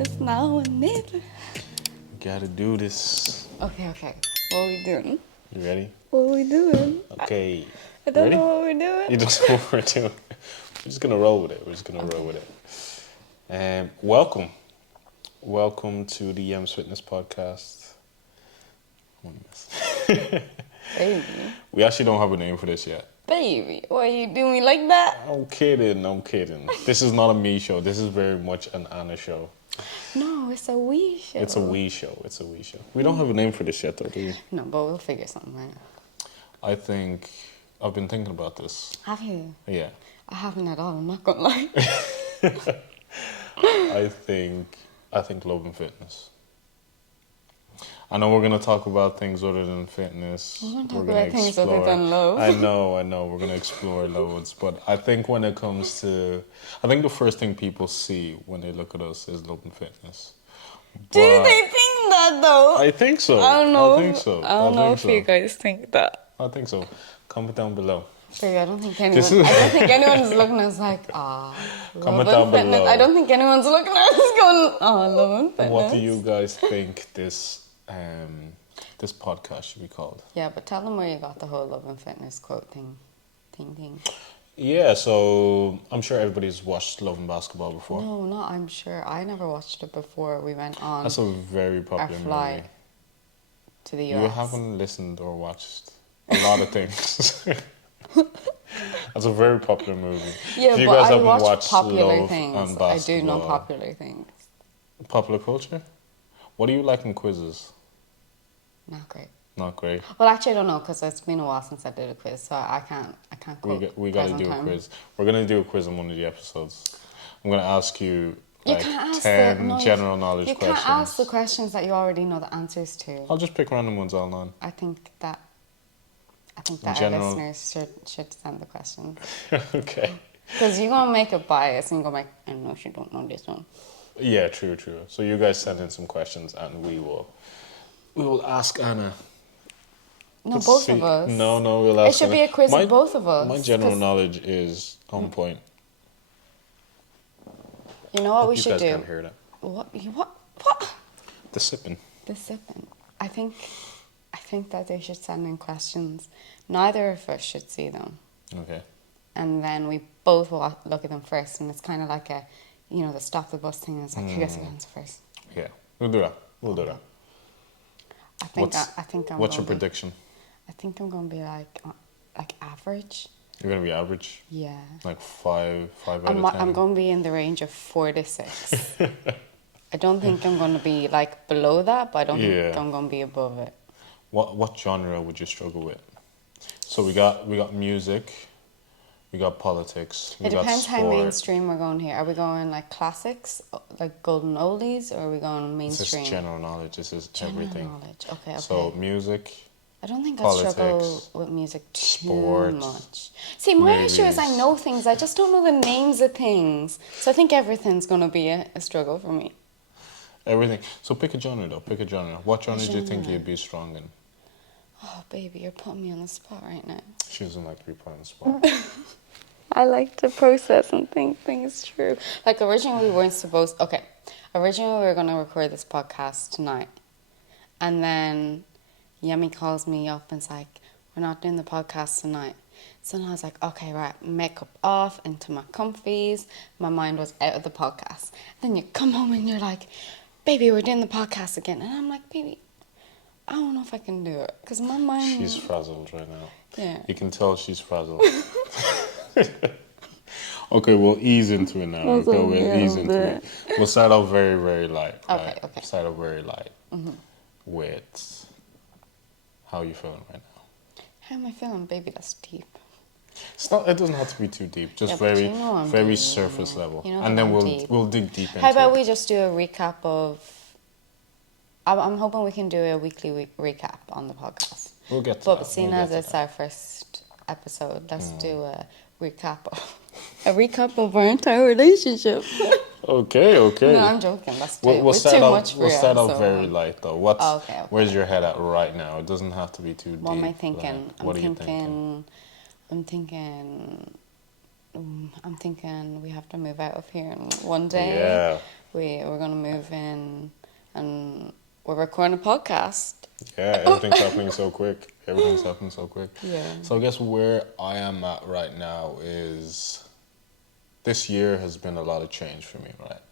It's now or never. Gotta do this. Okay. What are we doing? You ready? What are we doing? Okay. I don't ready? know what we're doing. You don't know what we're doing. We're just gonna roll with it. Welcome to the Yemi's Fitness Podcast. Baby. We actually don't have a name for this yet. Baby, why are you doing me like that? I'm kidding. This is not a me show. This is very much an Anna show. No, it's a we show. It's a we show. We don't have a name for this yet, though, do we? No, but we'll figure something out. I think I've been thinking about this. Have you? Yeah. I haven't at all, I'm not gonna lie. I think love and fitness. I know we're going to talk about things other than fitness. We're going to talk about things other than love. I know. We're going to explore loads. But I think when it comes to... I think the first thing people see when they look at us is love and fitness. Do they think that, though? I think so. I don't know. I think so. I don't know if you guys think that. I think so. Comment down below. Baby, I don't think anyone's looking at us like, comment love down and fitness. below. I don't think anyone's looking at us going, love and fitness. What do you guys think this podcast should be called? Yeah, but tell them where you got the whole love and fitness quote thing. Yeah, so I'm sure everybody's watched Love and Basketball before. No, not I'm sure. I never watched it before we went on That's a very popular our flight movie. to the US. You haven't listened or watched a lot of things. That's a very popular movie. Yeah, if you but guys I haven't watch watched popular Love things. and Basketball, I do know popular things. Popular culture? What do you like in quizzes? Not great. Not great. Well, actually, I don't know because it's been a while since I did a quiz, so I can't quote. We got to do a quiz. We're gonna do a quiz on one of the episodes. I'm gonna ask you like 10 general knowledge questions. You can't ask the questions that you already know the answers to. I'll just pick random ones online. I think that our listeners should send the questions. Okay. Because you're gonna make a bias and you're gonna make, I know she don't know this one. Yeah, true. So you guys send in some questions and we will ask Anna. No, both of us. No, we'll ask. It should be a quiz of both of us. My general knowledge is on point. You know what we should do? You guys can't hear that. What? The sipping. I think that they should send in questions. Neither of us should see them. Okay. And then we both will look at them first, and it's kind of like the stop the bus thing. It's like who gets to answer first. Yeah, we'll do that. I think What's your prediction? I think I'm gonna be like average. You're gonna be average. Yeah. Like 5 out of 10. I'm gonna be in the range of 4 to 6. I don't think I'm gonna be like below that, but I don't think I'm gonna be above it. What genre would you struggle with? So we got music, we got politics. It depends how mainstream we're going here. Are we going like classics, like golden oldies, or are we going mainstream? This is general knowledge. This is general everything. Knowledge. Okay. So music. I don't think politics, I struggle with music sport, too much. See, my issue is I know things. I just don't know the names of things. So I think everything's going to be a struggle for me. Everything. So pick a genre, though. What genre do you think you'd be strong in? Oh, baby, you're putting me on the spot right now. She doesn't like to be put on the spot. I like to process and think things through. Like, originally we weren't supposed... Okay, originally we were going to record this podcast tonight. And then Yemi calls me up and is like, we're not doing the podcast tonight. So then I was like, okay, right, makeup off, into my comfies. My mind was out of the podcast. Then you come home and you're like, baby, we're doing the podcast again. And I'm like, baby, I don't know if I can do it. Because my mind... She's frazzled right now. Yeah. You can tell she's frazzled. Okay, we'll ease into it now. We'll ease into it. We'll start off very, very light. Right? Okay. Start off very light. Mm-hmm. With how are you feeling right now? How am I feeling? Baby, that's deep. It doesn't have to be too deep. Just very surface level. You know, and then we'll dig deep into it. How about we just do a recap of... I'm hoping we can do a weekly recap on the podcast. We'll get to that. But seeing as it's our first episode, let's do a recap of our entire relationship. Okay. No, I'm joking. That's too We'll start off very light though. Okay. Where's your head at right now? It doesn't have to be too deep. What am I thinking? What are you thinking? I'm thinking I'm thinking we have to move out of here, and one day Yeah. we're gonna move in, and we're recording a podcast. Yeah, everything's happening so quick. Everything's happening so quick. Yeah. So I guess where I am at right now is this year has been a lot of change for me, right?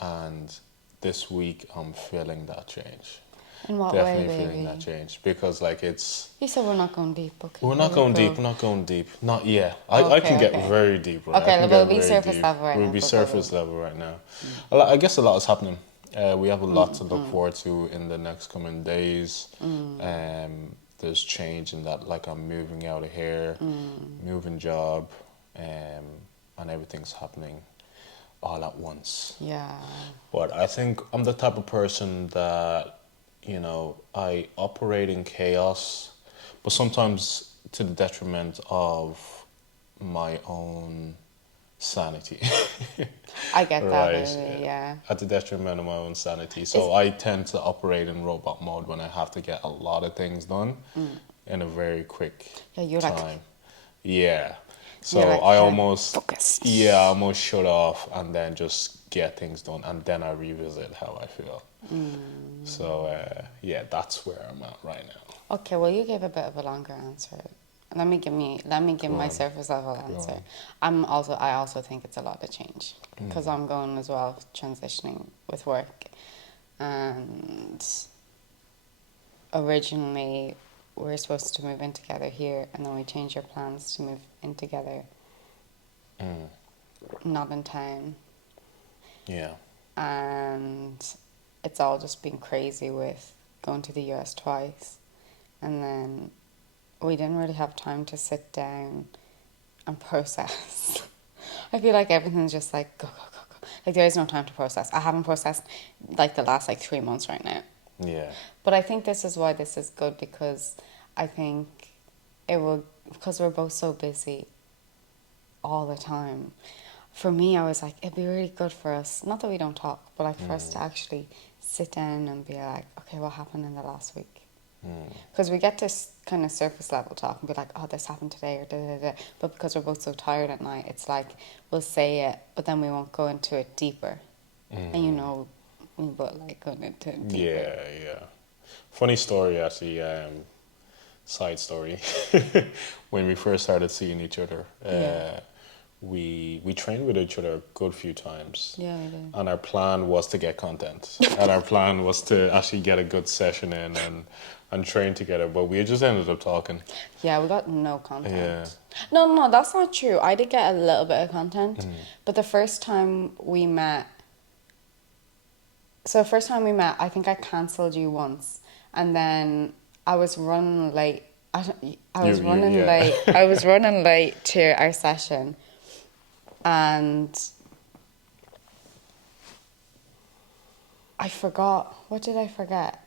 And this week I'm feeling that change. In what way, Definitely feeling that baby? change because like it's You said we're not going deep. Okay, we're here not we going deep. go. We're not going deep. Not yet. I can Okay, get okay. very deep, right? I Okay, can we'll get be very surface deep. level right We'll now. be But surface level right now. I guess a lot is happening. We have a lot to look forward to in the next coming days. There's change in that, like I'm moving out of here, moving job, and everything's happening all at once. Yeah. But I think I'm the type of person that, I operate in chaos, but sometimes to the detriment of my own sanity. I get that, Right. baby. Yeah. At the detriment of my own sanity. Is So I tend to operate in robot mode when I have to get a lot of things done in a very quick yeah, you're like time. Yeah. So you're like I very almost, focused. yeah, I almost shut off and then just get things done, and then I revisit how I feel. So yeah, that's where I'm at right now. Okay, well, you gave a bit of a longer answer. Let me give Go my on. surface level Go answer. on. I also think it's a lot of change because I'm going as well, transitioning with work, and originally we were supposed to move in together here, and then we changed our plans to move in together, not in town, Yeah. and it's all just been crazy with going to the US twice, and then we didn't really have time to sit down and process. I feel like everything's just like go, go, go, go. Like there is no time to process. I haven't processed like the last like 3 months right now. Yeah. But I think this is why this is good, because I think it will, because we're both so busy all the time. For me, I was like, it'd be really good for us, not that we don't talk, but like for us to actually sit down and be like, okay, what happened in the last week? Because we get to kind of surface level talk and be like, oh, this happened today or da da da. But because we're both so tired at night, it's like we'll say it, but then we won't go into it deeper. And we both like going into it deeper. Yeah, yeah. Funny story, actually. Side story. When we first started seeing each other, Yeah. we trained with each other a good few times. Yeah, we did. And our plan was to get content. And our plan was to actually get a good session in and train together. But we just ended up talking. Yeah, we got no content. Yeah. No, that's not true. I did get a little bit of content, but the first time we met, I think I cancelled you once, and then I was running late. I was running yeah. late. I was running late to our session, and I forgot. What did I forget?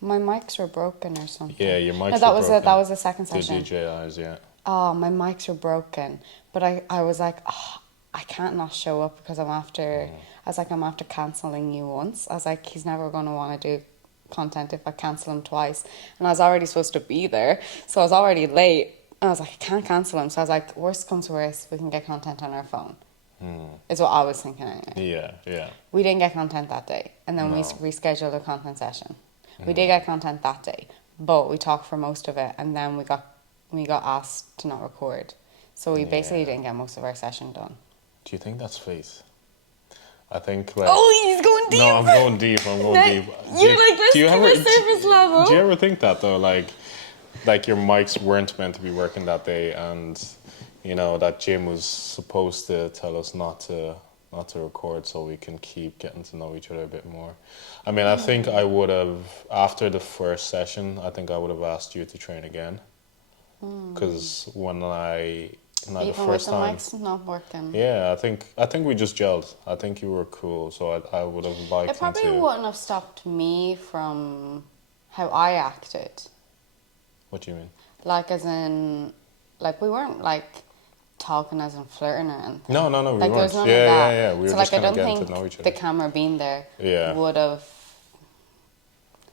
My mics were broken or something. Yeah, your mics No, that were was broken. that was the second The session. DJIs, yeah. Oh, my mics were broken. But I was like, oh, I can't not show up because I'm after cancelling you once. I was like, he's never going to want to do content if I cancel him twice. And I was already supposed to be there. So I was already late. And I was like, I can't cancel him. So I was like, worst comes to worst, we can get content on our phone. Is what I was thinking anyway. Yeah, yeah. We didn't get content that day. And then we No. rescheduled a content session. We did get content that day, but we talked for most of it, and then we got asked to not record, so we basically Yeah. didn't get most of our session done. Do you think that's fate? I think like. Oh, he's going deep. No, I'm going deep. I'm going deep. You're like, let's keep it surface level. Do you ever think that though? Like your mics weren't meant to be working that day, and that Jim was supposed to tell us not to record so we can keep getting to know each other a bit more. I mean, I think I would have, after the first session, I think I would have asked you to train again. Because when the Even first with the time, mics not working. yeah, I think we just gelled. I think you were cool, so I would have liked It probably wouldn't have stopped me from how I acted. What do you mean? Like, as in, like, we weren't, like, talking as in flirting or anything. No, we Like, there weren't. was none of Yeah, that. yeah. We were So, just like, I kind of don't getting think to know each the other. camera being there Yeah. would have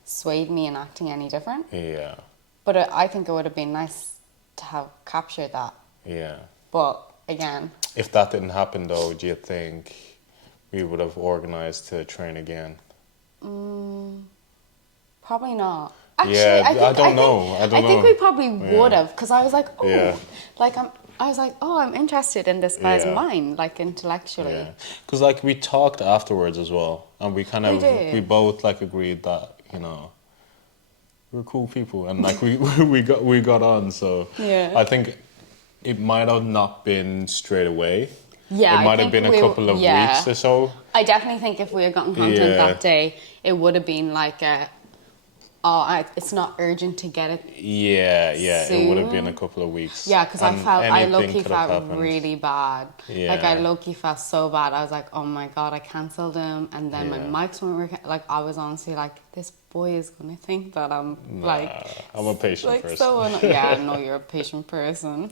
swayed me in acting any different. Yeah, But I think it would have been nice to have captured that yeah. But again, If that didn't happen, though, do you think we would have organized to train again? probably not. Actually, Yeah, I think I don't know. I don't I think know. we probably would have, because I was like, oh, Yeah. like I was like, oh, I'm interested in this guy's Yeah. mind, like intellectually. Yeah, because like we talked afterwards as well, and We did. we both like agreed that we're cool people, and like we got on. So Yeah. I think it might have not been straight away. Yeah, It I might have think been a we couple of yeah. weeks or so. I definitely think if we had gotten content Yeah. that day, it would have been like it's not urgent to get it. Yeah, it would have been a Soon? couple of weeks. Yeah, because I And I anything low-key could have felt happened. really bad. Like, I Yeah. low-key felt so bad. I was like, oh my God, I cancelled him. And then my Yeah. mics weren't working. Like, I was honestly like, this boy is going to think that I'm, I'm a patient like, person. so... yeah, I know you're a patient person.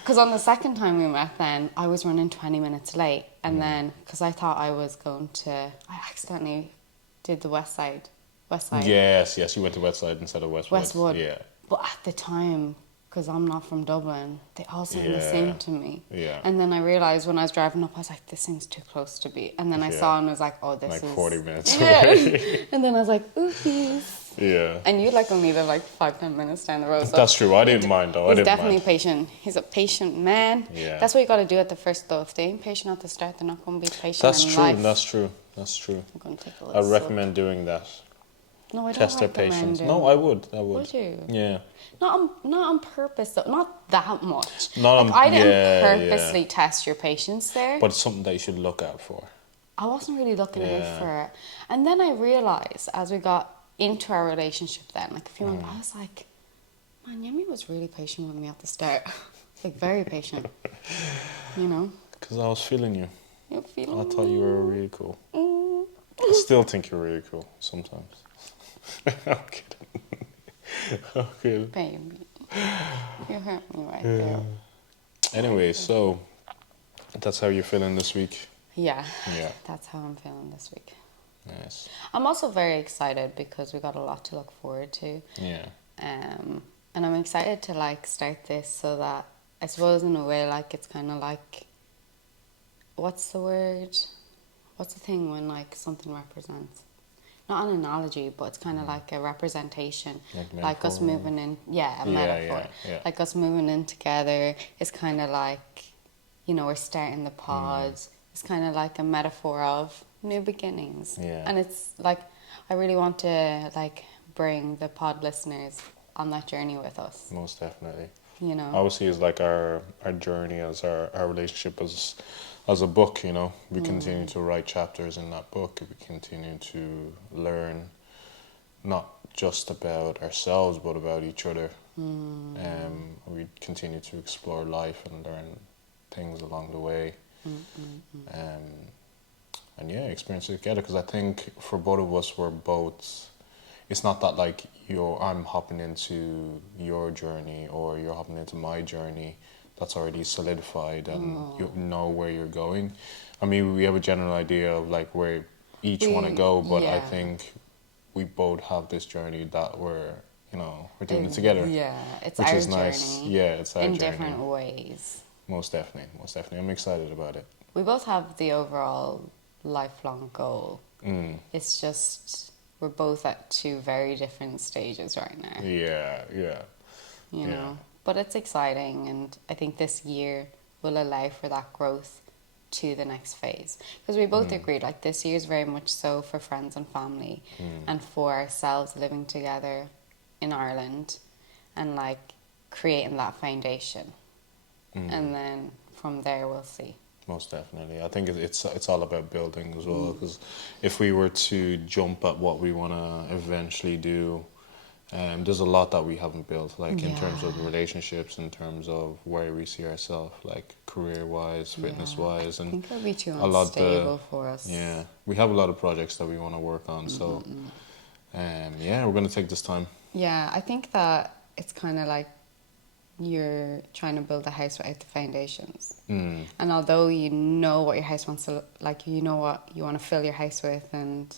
Because on the second time we met then, I was running 20 minutes late. And then, because I thought I was going to... I accidentally did the West Side. Yes, you went to Westside instead of Westwood. Westwood. Yeah. But at the time, because I'm not from Dublin, they all sound the same to me. Yeah. And then I realised when I was driving up, I was like, this seems too close to be. And then I saw and was like, oh, this Like is... 40 minutes Yeah. away. And then I was like, oopies. Yeah. And you like only live like 5-10 minutes down the road. So That's true. I didn't mind though. I he's didn't definitely mind. patient. He's a patient man. Yeah. That's what you got to do at the first though. If they ain't patient at the start, they're not going to be patient That's in true. life. That's true. I'm going to take a I little sip. recommend doing that. No, I don't Test their recommend patience. it. No, I would. Would you? Yeah. Not on purpose though. Not that much. Not on- like, I didn't yeah, purposely test your patience there. But it's something that you should look out for. I wasn't really looking out Yeah. for it. And then I realised as we got into our relationship then, like a few months, I was like, man, Yemi was really patient with me at the start. Like, very patient. You know? Because I was feeling you. You're feeling I thought you were really cool. I still think you're really cool sometimes. I'm kidding. I'm kidding. Baby. You hurt me right there. Anyway, so that's how you're feeling this week. Yeah. Yeah. That's how I'm feeling this week. Nice. I'm also very excited because we got a lot to look forward to. Yeah. And I'm excited to like start this so that I suppose in a way like it's kind of like, what's the word? What's the thing when like something represents? Not an analogy, but it's kind of like a representation. Like us metaphor? moving in, a metaphor. Yeah. Like us moving in together is kind of like, we're starting the pods. It's kind of like a metaphor of new beginnings. Yeah. And it's like, I really want to like bring the pod listeners on that journey with us. Most definitely. Obviously, it's like our journey as our relationship as a book, We continue to write chapters in that book. We continue to learn not just about ourselves, but about each other. We continue to explore life and learn things along the way. And experience it together. Because I think for both of us, it's not that like I'm hopping into your journey or you're hopping into my journey. That's already solidified and you know where you're going. I mean, we have a general idea of like where each want to go, but I think we both have this journey that we're doing it together. Yeah, it's which our is journey. nice. Yeah, it's our in journey. different ways. Most definitely. I'm excited about it. We both have the overall lifelong goal. It's just we're both at two very different stages right now. Yeah. You know, but it's exciting, and I think this year will allow for that growth to the next phase. Because we both agreed, like, this year is very much so for friends and family and for ourselves living together in Ireland and, like, creating that foundation. And then from there, we'll see. Most definitely. I think it's all about building as well, because if we were to jump at what we want to eventually do, there's a lot that we haven't built, like in terms of relationships, in terms of where we see ourselves, like career-wise, fitness-wise, and I think it'll be too a lot unstable for us. Yeah, we have a lot of projects that we want to work on, so we're going to take this time. Yeah, I think that it's kind of like you're trying to build a house without the foundations. And although you know what your house wants to look like, you know what you want to fill your house with and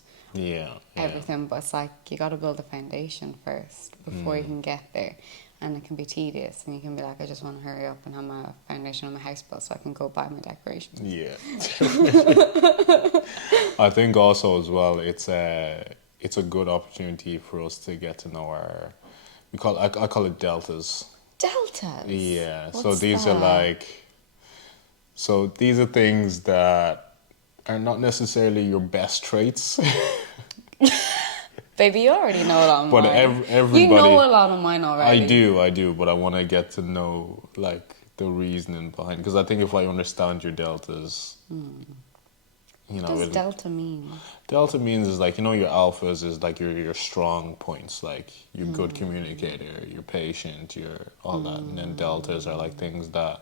everything, but it's like you got to build a foundation first before you can get there. and it can be tedious, and you can be like, I just want to hurry up and have my foundation on my house built so I can go buy my decorations. Yeah. I think also as well, it's a good opportunity for us to get to know I call it deltas. Deltas? Yeah. So What's these that? are these are things that are not necessarily your best traits. Baby, you already know a lot of But mine. everybody, You know a lot of mine already. I do, but I want to get to know like the reasoning behind. Because I think if I understand your deltas, you What know, does delta mean? delta means is like your alphas is like your strong points, like you're good communicator, you're patient, you're all that, and then deltas are like things that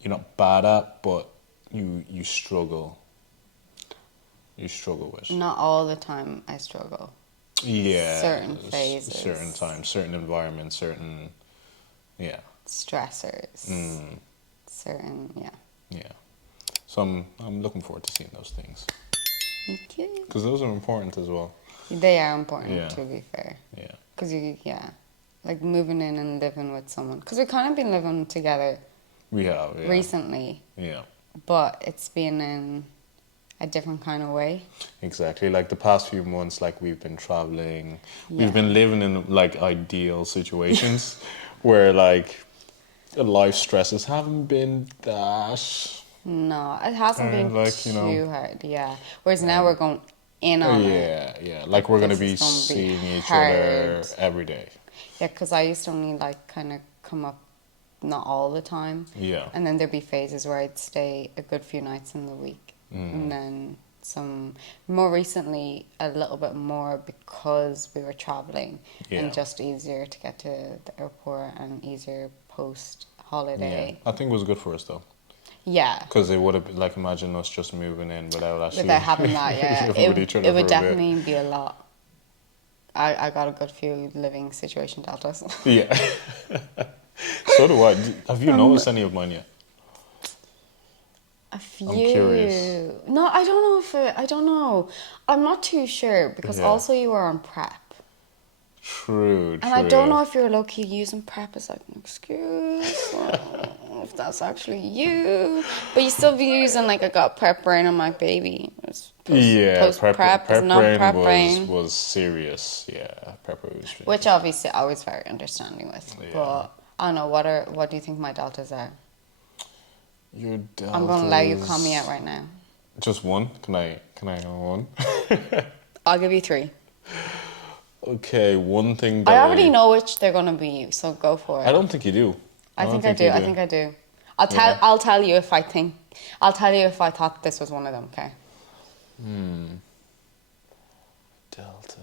you're not bad at, but you struggle. You struggle with. Not all the time I struggle. Yeah. Certain phases. Certain times, certain environments, certain. Yeah. Stressors. Certain, yeah. Yeah. So I'm looking forward to seeing those things. Me too. Because those are important as well. They are important, Yeah. to be fair. Yeah. Because like moving in and living with someone. Because we've kind of been living together We have, yeah. recently, Yeah. but it's been in a different kind of way. Exactly. Like the past few months, like we've been traveling. Yeah. We've been living in like ideal situations where like life stresses haven't been that. No, it hasn't been like, too hard, yeah. Whereas now we're going in on it. Yeah. Like we're going to This be is gonna be seeing each hard. other every day. Yeah, because I used to only like kind of come up, not all the time. Yeah. And then there'd be phases where I'd stay a good few nights in the week. And then more recently, a little bit more because we were traveling Yeah. and just easier to get to the airport and easier post-holiday. Yeah. I think it was good for us though. Yeah. Because it would have been like, imagine us just moving in without actually Without having that, yeah. living with each other It would for a bit. definitely be a lot. I got a good few living situation deltas. Yeah. So do I. Have you noticed any of mine yet? A few. I'm curious. No, I don't know I don't know. I'm not too sure because Yeah. also you were on prep. True. And I don't know if you're low-key using prep as like an excuse or if that's actually you. But you still be using like I got prep brain on my baby. Prep is not prep brain. was serious. Yeah, prep was. Which obviously I was very understanding with. Yeah. But I don't know, what do you think my deltas are? Your deltas. I'm gonna allow you to call me out right now. Just one? Can I have one? I'll give you 3. Okay, one thing that I already know which they're gonna be, so go for it. I don't think you do. I don't think I do. you I think I do. Yeah. I'll tell you if I think. I'll tell you if I thought this was one of them. Okay. Deltas.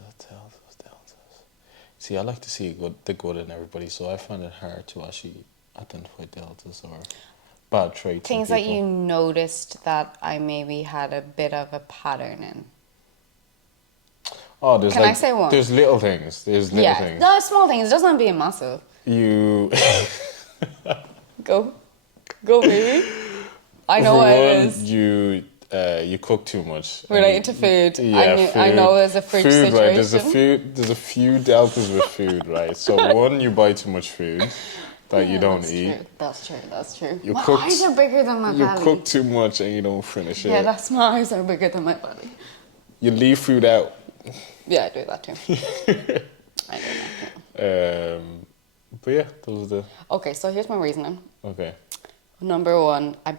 See, I like to see the good in everybody, so I find it hard to actually identify deltas or bad traits. Things in that people. you noticed that I maybe had a bit of a pattern in. Oh, there's Can I say one? There's little things. There's little things. No, small things. It doesn't have to be a massive. You. Go, baby. I know For what it one, is. you cook too much. Related to food. Yeah, I know there's a fridge food, situation. Right? There's a few deltas with food, right? So one, you buy too much food that you don't eat. That's true. You My cook- eyes are bigger than my You belly. cook too much and you don't finish Yeah, it. my eyes are bigger than my belly. You leave food out. Yeah, I do that too. I do that too. But yeah, those are the. Okay, so here's my reasoning. Okay. Number 1, I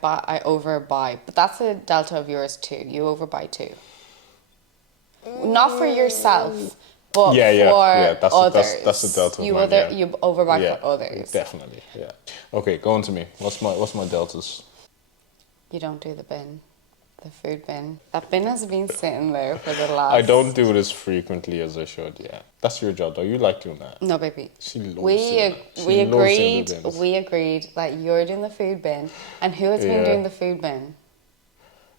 overbuy, but that's a delta of yours too. You overbuy too. Not for yourself, but for others. That's a delta. You of mine, you overbuy for others. Definitely, yeah. Okay, go on to me. What's my deltas? You don't do the bin, the food bin. That bin has been sitting there for the last. I don't do it as frequently as I should. Yeah, that's your job though. You like doing that. No, baby. She loves We doing that. She loves doing the bins. We agreed that you're doing the food bin, and who has been Yeah. doing the food bin?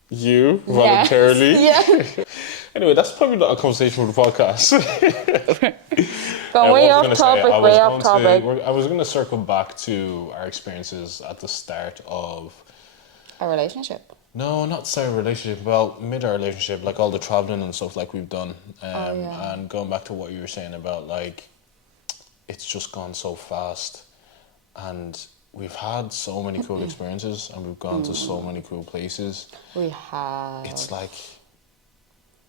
You voluntarily. Yes. Yeah. Anyway, that's probably not a conversation for the podcast. Going way what off was I gonna say? topic. Way off topic. I was going to circle back to our experiences at the start of. A relationship. No, not start a relationship. Well, mid our relationship, like all the traveling and stuff like we've done, Yeah. and going back to what you were saying about like it's just gone so fast, and we've had so many cool experiences, and we've gone to so many cool places. We have. It's like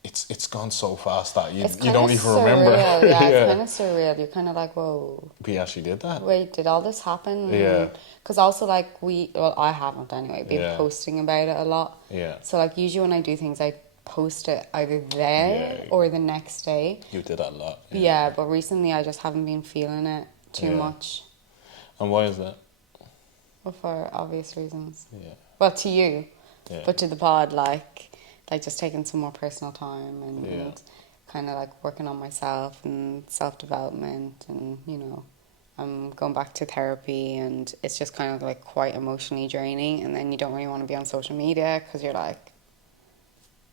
it's gone so fast that you It's you kind don't of even remember. surreal. Yeah, it's Yeah, kind of surreal. You're kind of like, whoa, we actually did that. wait, did all this happen? Yeah, Because also, like, well, I haven't anyway, been yeah, posting about it a lot. yeah, So, like, usually when I do things, I post it either there yeah. or the next day. You did that a lot. Yeah, but recently I just haven't been feeling it too Yeah. much. And why is that? Well, for obvious reasons. Yeah, Well, to you, yeah, but to the pod, like just taking some more personal time yeah, and kind of like working on myself and self development, and I'm going back to therapy, and it's just kind of like quite emotionally draining. And then you don't really want to be on social media because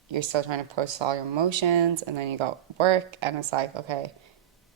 you're still trying to process all your emotions, and then you got work, and it's like, okay,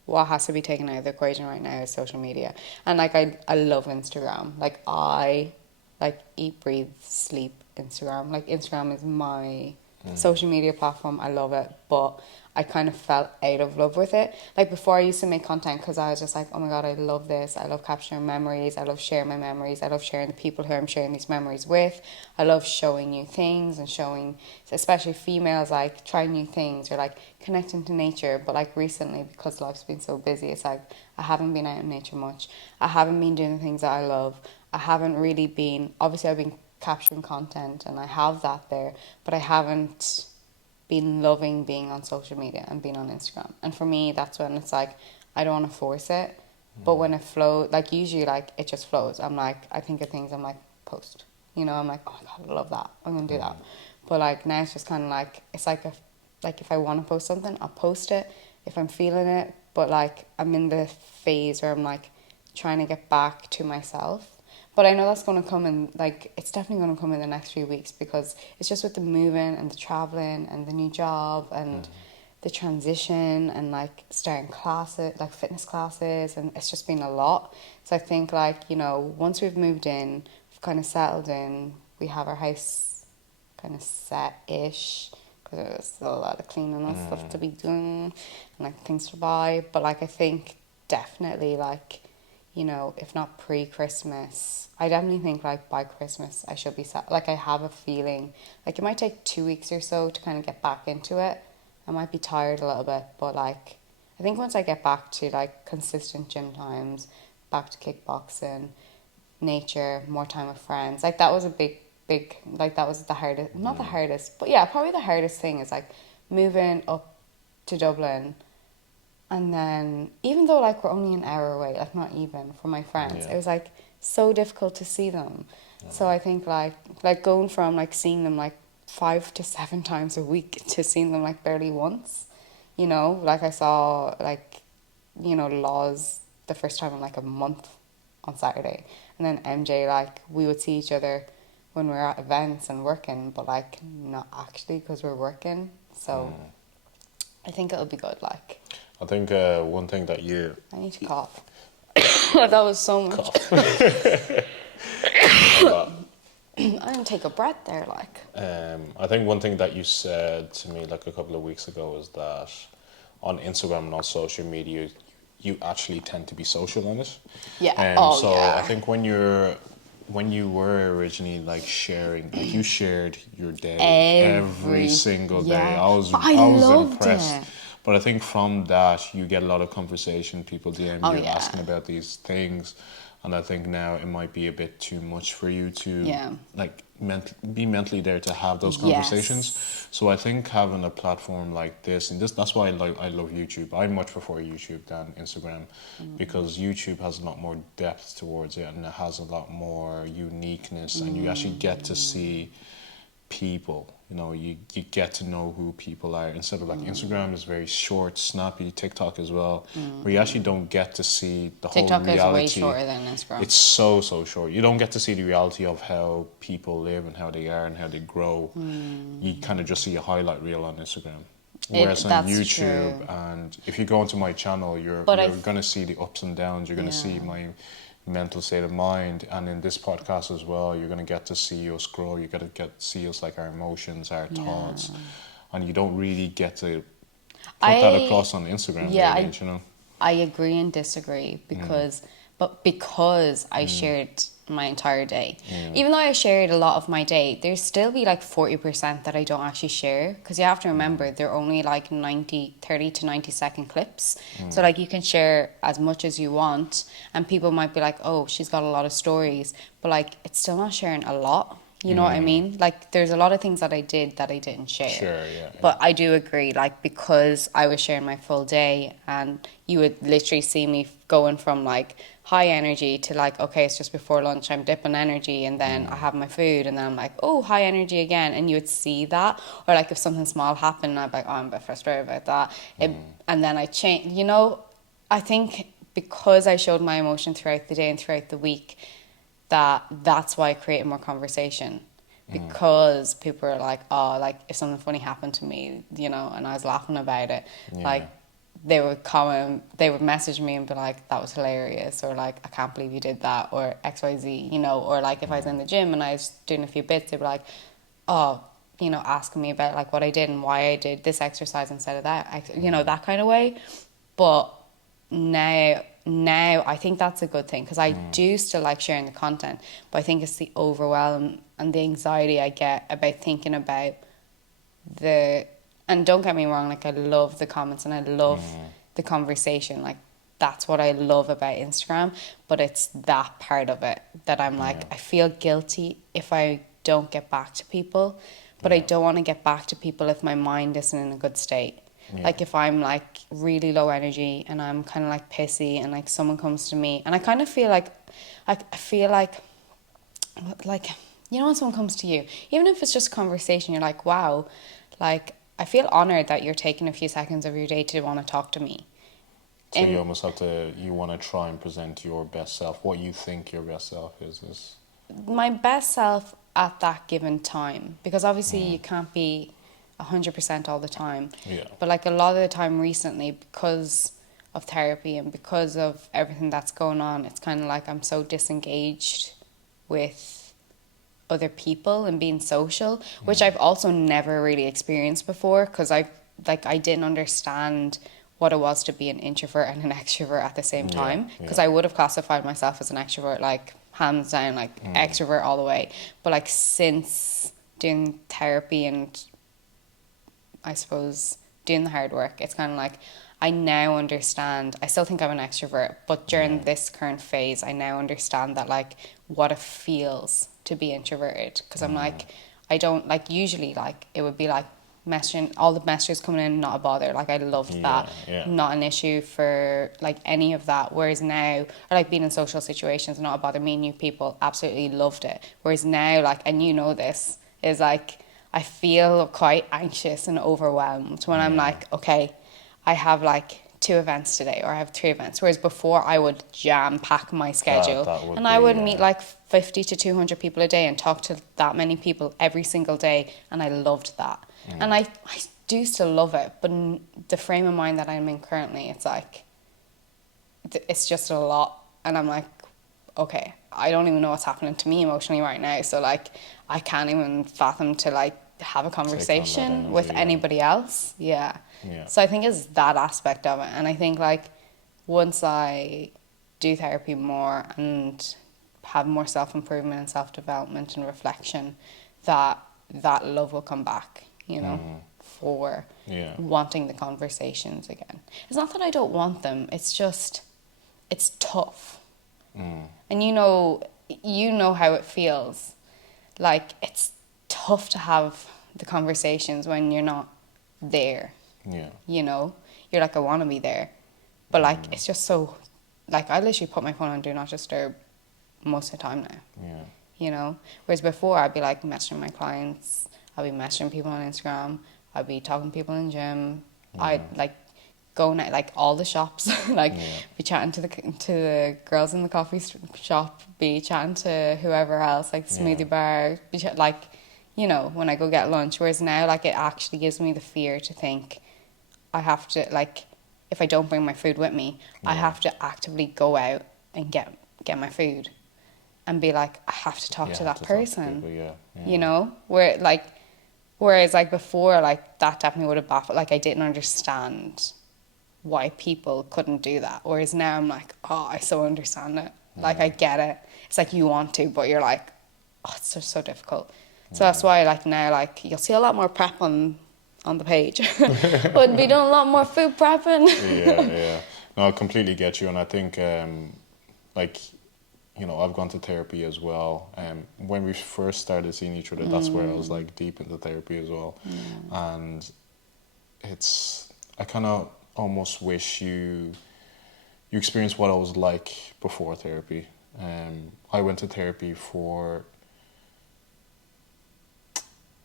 what has to be taken out of the equation right now is social media. And like I love Instagram. Like I like eat, breathe, sleep Instagram. Like Instagram is my social media platform. I love it, but I kind of fell out of love with it. Like before, I used to make content because I was just like, oh my god, I love this. I love capturing memories. I love sharing my memories. I love sharing the people who I'm sharing these memories with. I love showing new things and showing, especially females, like trying new things or like connecting to nature. But like recently, because life's been so busy, it's like I haven't been out in nature much. I haven't been doing the things that I love. I haven't really been, obviously I've been capturing content and I have that there, but I haven't been loving being on social media and being on Instagram. And for me, that's when it's like, I don't want to force it. But when it flows, like usually like it just flows. I'm like, I think of things, I'm like, post. I'm like, oh my god, I love that. I'm going to do that. But like now it's just kind of like, it's like if I want to post something, I'll post it if I'm feeling it. But like I'm in the phase where I'm like trying to get back to myself. But I know that's going to come in, like, it's definitely going to come in the next few weeks because it's just with the moving and the traveling and the new job and the transition and, like, starting classes, like fitness classes, and it's just been a lot. So I think, like, once we've moved in, we've kind of settled in, we have our house kind of set-ish because there's still a lot of cleaning and stuff to be doing and, like, things to buy. But, like, I think definitely, like, if not pre-Christmas, I definitely think like by Christmas I should be set. Like I have a feeling like it might take 2 weeks or so to kind of get back into it. I might be tired a little bit, but like I think once I get back to like consistent gym times, back to kickboxing, nature, more time with friends, like that was a big like that was the hardest, not the hardest, but yeah, probably the hardest thing is like moving up to Dublin. And then, even though like we're only an hour away, like not even from my friends, yeah. it was like so difficult to see them. So I think like going from like seeing them like 5 to 7 times a week to seeing them like barely once, like I saw like Laws the first time in like a month on Saturday, and then MJ, like we would see each other when we were at events and working, but like not actually because we're working. So I think it'll be good. Like I think one thing that you I need to cough. That was so much. cough a lot. I didn't take a breath there, like. I think one thing that you said to me like a couple of weeks ago was that on Instagram and on social media, you actually tend to be social on it. Yeah. So Yeah. I think when you were originally like sharing, like you shared your day every single day. Yeah. I was But I loved impressed. it. But I think from that you get a lot of conversation, people DM Oh you yeah. asking about these things, and I think now it might be a bit too much for you to Yeah. like be mentally there to have those conversations. Yes. So I think having a platform like this, and that's why I love YouTube. I much prefer YouTube than Instagram because YouTube has a lot more depth towards it and it has a lot more uniqueness, and you actually get to see people. You get to know who people are instead of like Instagram is very short, snappy, TikTok as well, where you actually don't get to see the TikTok whole is way reality. shorter than Instagram. It's so short. You don't get to see the reality of how people live and how they are and how they grow. You kind of just see a highlight reel on Instagram. Whereas on That's YouTube, true. and if you go onto my channel, you're gonna see the ups and downs. You're gonna see Yeah. my mental state of mind, and in this podcast as well, you're gonna get to see us grow. You gotta get to see us like our emotions, our thoughts, and you don't really get to put that across on Instagram. Yeah, Really, you know. I agree and disagree because I shared my entire day. Even though I shared a lot of my day, there's still be like 40% that I don't actually share, because you have to remember they're only like 30 to 90-second clips. So like you can share as much as you want, and people might be like, oh, she's got a lot of stories, but like it's still not sharing a lot. You know what I mean? Like there's a lot of things that I did that I didn't share. Sure, yeah. But I do agree, like, because I was sharing my full day, and you would literally see me going from like high energy to like, okay, it's just before lunch, I'm dipping energy, and then I have my food, and then I'm like, oh, high energy again. And you would see that. Or like if something small happened, I'd be like, oh, I'm a bit frustrated about that. And then I change, you know, I think because I showed my emotion throughout the day and throughout the week, that's why I created more conversation, because people are like, oh, like if something funny happened to me, you know, and I was laughing about it, like they would comment, they would message me and be like, that was hilarious, or like, I can't believe you did that, or XYZ, you know. Or like if I was in the gym and I was doing a few bits, they'd be like, oh, you know, asking me about like what I did and why I did this exercise instead of that, you know, that kind of way. But now I think that's a good thing, because I do still like sharing the content, but I think it's the overwhelm and the anxiety I get about thinking about and don't get me wrong, like I love the comments and I love the conversation, like that's what I love about Instagram, but it's that part of it that I'm like, I feel guilty if I don't get back to people, but I don't want to get back to people if my mind isn't in a good state. Like if I'm like really low energy and I'm kind of like pissy, and like someone comes to me and I kind of feel like, I feel like you know, when someone comes to you, even if it's just a conversation, you're like, wow, like I feel honored that you're taking a few seconds of your day to want to talk to me. So you almost have to, you want to try and present your best self, what you think your best self is. My best self at that given time, because obviously you can't be 100% all the time. Yeah. But like a lot of the time recently, because of therapy and because of everything that's going on, it's kind of like I'm so disengaged with other people and being social, which I've also never really experienced before, because I didn't understand what it was to be an introvert and an extrovert at the same time, because I would have classified myself as an extrovert, like hands down, like extrovert all the way. But like since doing therapy and I suppose doing the hard work, it's kind of like I now understand. I still think I'm an extrovert, but during this current phase, I now understand that like what it feels to be introverted, because I'm like, I don't like, usually like it would be like messaging, all the messages coming in, not a bother, like I loved that, not an issue for like any of that. Whereas now, or like being in social situations, not a bother, me and new people, absolutely loved it. Whereas now, like, and you know this, is like I feel quite anxious and overwhelmed when I'm like, okay, I have like 2 events today, or I have 3 events. Whereas before I would jam pack my schedule, and I would meet like 50 to 200 people a day and talk to that many people every single day, and I loved that. And I do still love it, but in the frame of mind that I'm in currently, it's like it's just a lot, and I'm like, okay, I don't even know what's happening to me emotionally right now, so like I can't even fathom to like have a conversation with anybody else. So I think it's that aspect of it. And I think like once I do therapy more and have more self-improvement and self-development and reflection, that love will come back, you know, for wanting the conversations again. It's not that I don't want them, it's just it's tough. And you know how it feels. Like it's tough to have the conversations when you're not there. You know, you're like, I want to be there, but like it's just so, like I literally put my phone on do not disturb most of the time now. You know, whereas before I'd be like messaging my clients, I'd be messaging people on Instagram, I'd be talking to people in the gym, I'd like going at like all the shops, like be chatting to the girls in the coffee shop, be chatting to whoever else, like the smoothie bar, be like, you know, when I go get lunch. Whereas now, like it actually gives me the fear to think I have to, like, if I don't bring my food with me, I have to actively go out and get my food, and be like, I have to talk to that person. You know, whereas like before, like that definitely would have baffled. Like I didn't understand why people couldn't do that. Whereas now I'm like, oh, I so understand it. Like, I get it. It's like you want to, but you're like, oh, it's just so difficult. So that's why, like, now, like, you'll see a lot more prep on the page. Would be doing a lot more food prepping. Yeah. No, I completely get you, and I think, like, you know, I've gone to therapy as well. When we first started seeing each other, that's where I was like deep into therapy as well, and I kind of almost wish you experienced what I was like before therapy. I went to therapy for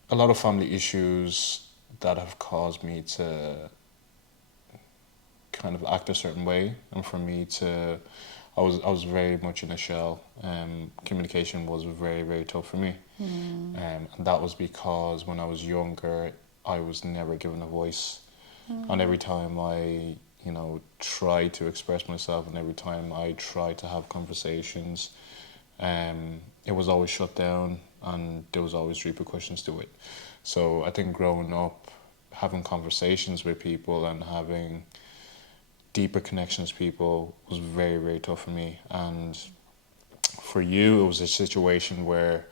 a lot of family issues that have caused me to kind of act a certain way, and for me to, I was very much in a shell. Communication was very, very tough for me, and that was because when I was younger, I was never given a voice, and every time I, you know, tried to express myself, and every time I tried to have conversations, it was always shut down, and there was always repercussions to it. So I think growing up, having conversations with people and having deeper connections with people was very, very tough for me. And for you, it was a situation where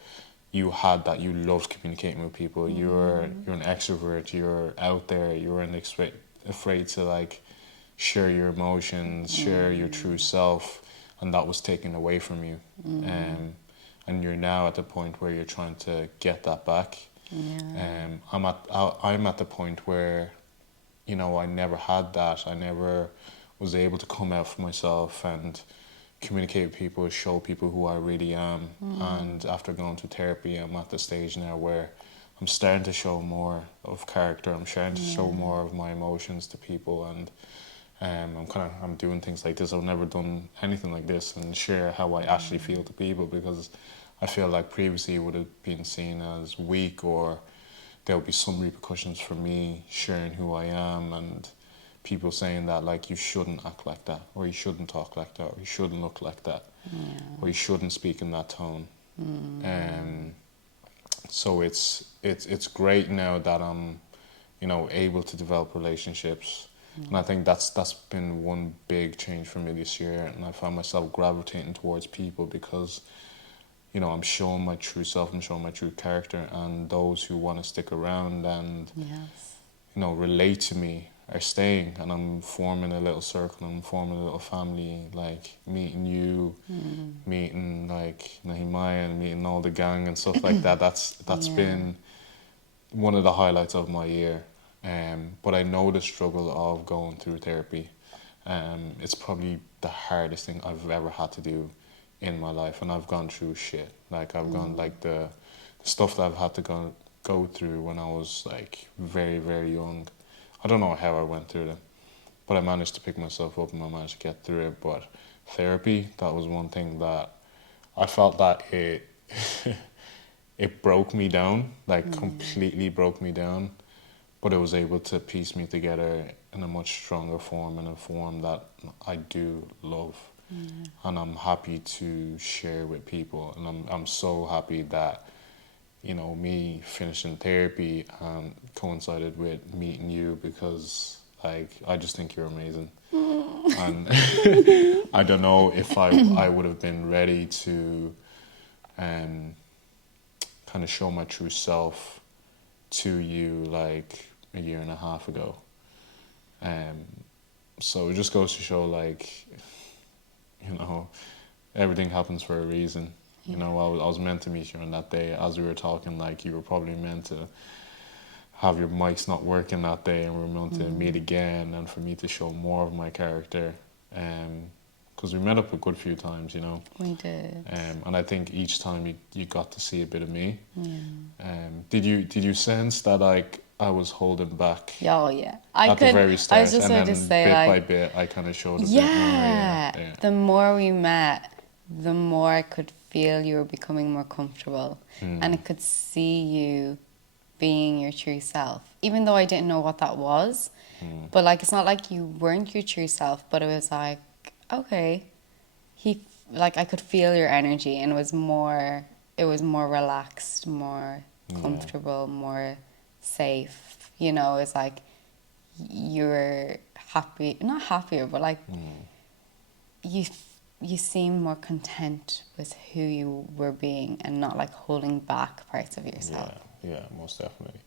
you had that, you loved communicating with people. You're an extrovert. You're out there. You weren't afraid to like share your emotions, share your true self, and that was taken away from you. And you're now at the point where you're trying to get that back. I'm at the point where, you know, I never had that. I never was able to come out for myself and communicate with people, show people who I really am. And after going to therapy, I'm at the stage now where I'm starting to show more of character. I'm starting to show more of my emotions to people, and I'm doing things like this. I've never done anything like this, and share how I actually feel to people, because I feel like previously it would have been seen as weak, or there would be some repercussions for me sharing who I am, and people saying that like you shouldn't act like that, or you shouldn't talk like that, or you shouldn't look like that, or you shouldn't speak in that tone. So it's great now that I'm, you know, able to develop relationships. And I think that's been one big change for me this year, and I find myself gravitating towards people because, you know, I'm showing my true self, I'm showing my true character, and those who want to stick around and, Yes. you know, relate to me are staying, and I'm forming a little circle, I'm forming a little family, like meeting you, meeting like Nahimaya, and meeting all the gang and stuff like that. That's been one of the highlights of my year. But I know the struggle of going through therapy. It's probably the hardest thing I've ever had to do in my life, and I've gone through shit. Like I've gone like the stuff that I've had to go through when I was like very, very young. I don't know how I went through them, but I managed to pick myself up and I managed to get through it. But therapy, that was one thing that I felt that it it broke me down, like completely broke me down, but it was able to piece me together in a much stronger form, and a form that I do love. And I'm happy to share with people, and I'm so happy that, you know, me finishing therapy coincided with meeting you, because like I just think you're amazing. And I don't know if I would have been ready to um kind of show my true self to you like a year and a half ago. Um, so it just goes to show, like, you know, everything happens for a reason. You know, I was meant to meet you on that day. As we were talking, like, you were probably meant to have your mics not working that day, and we were meant to meet again, and for me to show more of my character. Because we met up a good few times, you know. We did. And I think each time you got to see a bit of me. Did you sense that like I was holding back Oh yeah. at the very I start, was just and going to then say bit by like, bit I kind of showed a bit more? yeah. Yeah. The more we met, the more I could feel you were becoming more comfortable, and I could see you being your true self, even though I didn't know what that was. But like, it's not like you weren't your true self, but it was like, okay, like I could feel your energy, and it was more relaxed, more comfortable, more safe. You know, it's like you're happy, not happier, but like Mm. you seem more content with who you were being and not like holding back parts of yourself. Yeah, most definitely.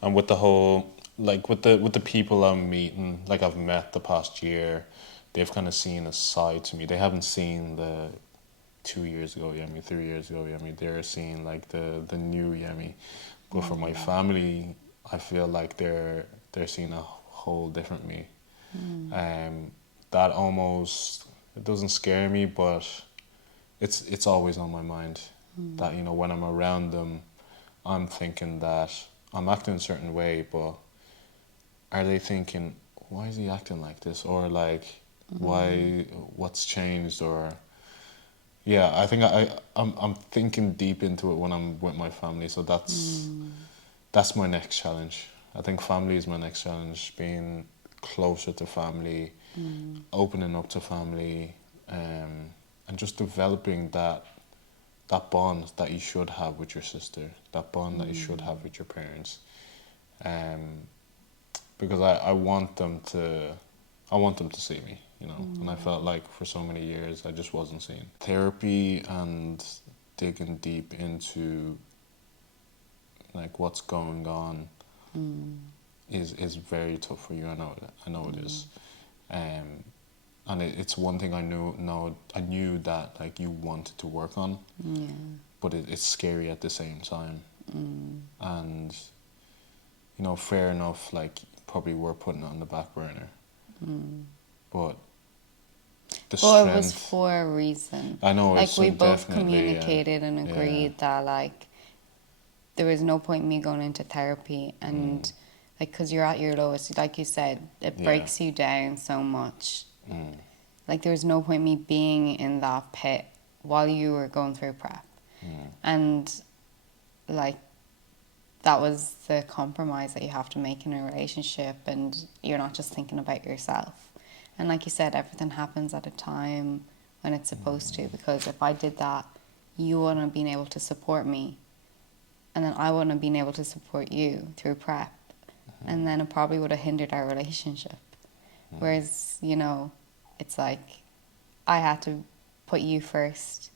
And with the whole, like with the people I'm meeting, like I've met the past year, they've kind of seen a side to me. They haven't seen the 2 years ago Yemi, 3 years ago Yemi. They're seeing like the new Yemi. But for my family, I feel like they're seeing a whole different me. Um, that almost, it doesn't scare me, but it's always on my mind. That, you know, when I'm around them, I'm thinking that I'm acting a certain way, but are they thinking, why is he acting like this? Or like, why, what's changed? Or, yeah, I think I'm thinking deep into it when I'm with my family. So that's my next challenge. I think family is my next challenge, being closer to family, opening up to family, and just developing that bond that you should have with your sister, that bond that you should have with your parents. Um, because I want them to see me, you know. And I felt like for so many years I just wasn't seen. Therapy and digging deep into like what's going on is very tough for you. I know it is. Um, and it's one thing I knew that like you wanted to work on, Yeah. but it's scary at the same time. And you know, fair enough, like probably we're putting it on the back burner, but the But it was strength. for a reason. I know it's Like we so both definitely, communicated and yeah, agreed that like there was no point in me going into therapy and like because you're at your lowest, like you said, it yeah, breaks you down so much. Like there was no point in me being in that pit while you were going through prep, and like that was the compromise that you have to make in a relationship, and you're not just thinking about yourself. And like you said, everything happens at a time when it's supposed to, because if I did that, you wouldn't have been able to support me, and then I wouldn't have been able to support you through prep, and then it probably would have hindered our relationship. Whereas, you know, it's like I had to put you first,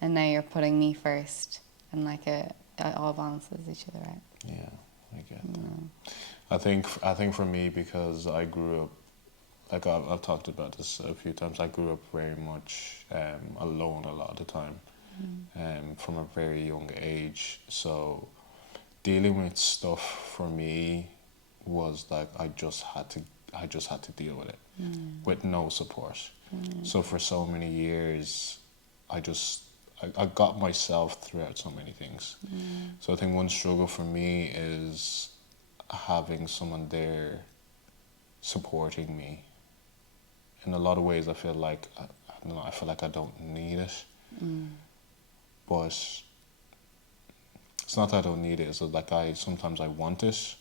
and now you're putting me first, and like it all balances each other out. yeah. I get that. I think for me, because I grew up, like I've talked about this a few times. I grew up very much alone a lot of the time, from a very young age. So dealing with stuff for me was like I just had to deal with it with no support. So for so many years, I just I got myself throughout so many things. So I think one struggle for me is having someone there supporting me. In a lot of ways, I feel like I don't know. I feel like I don't need it, but it's not that I don't need it. It's like I sometimes I want it,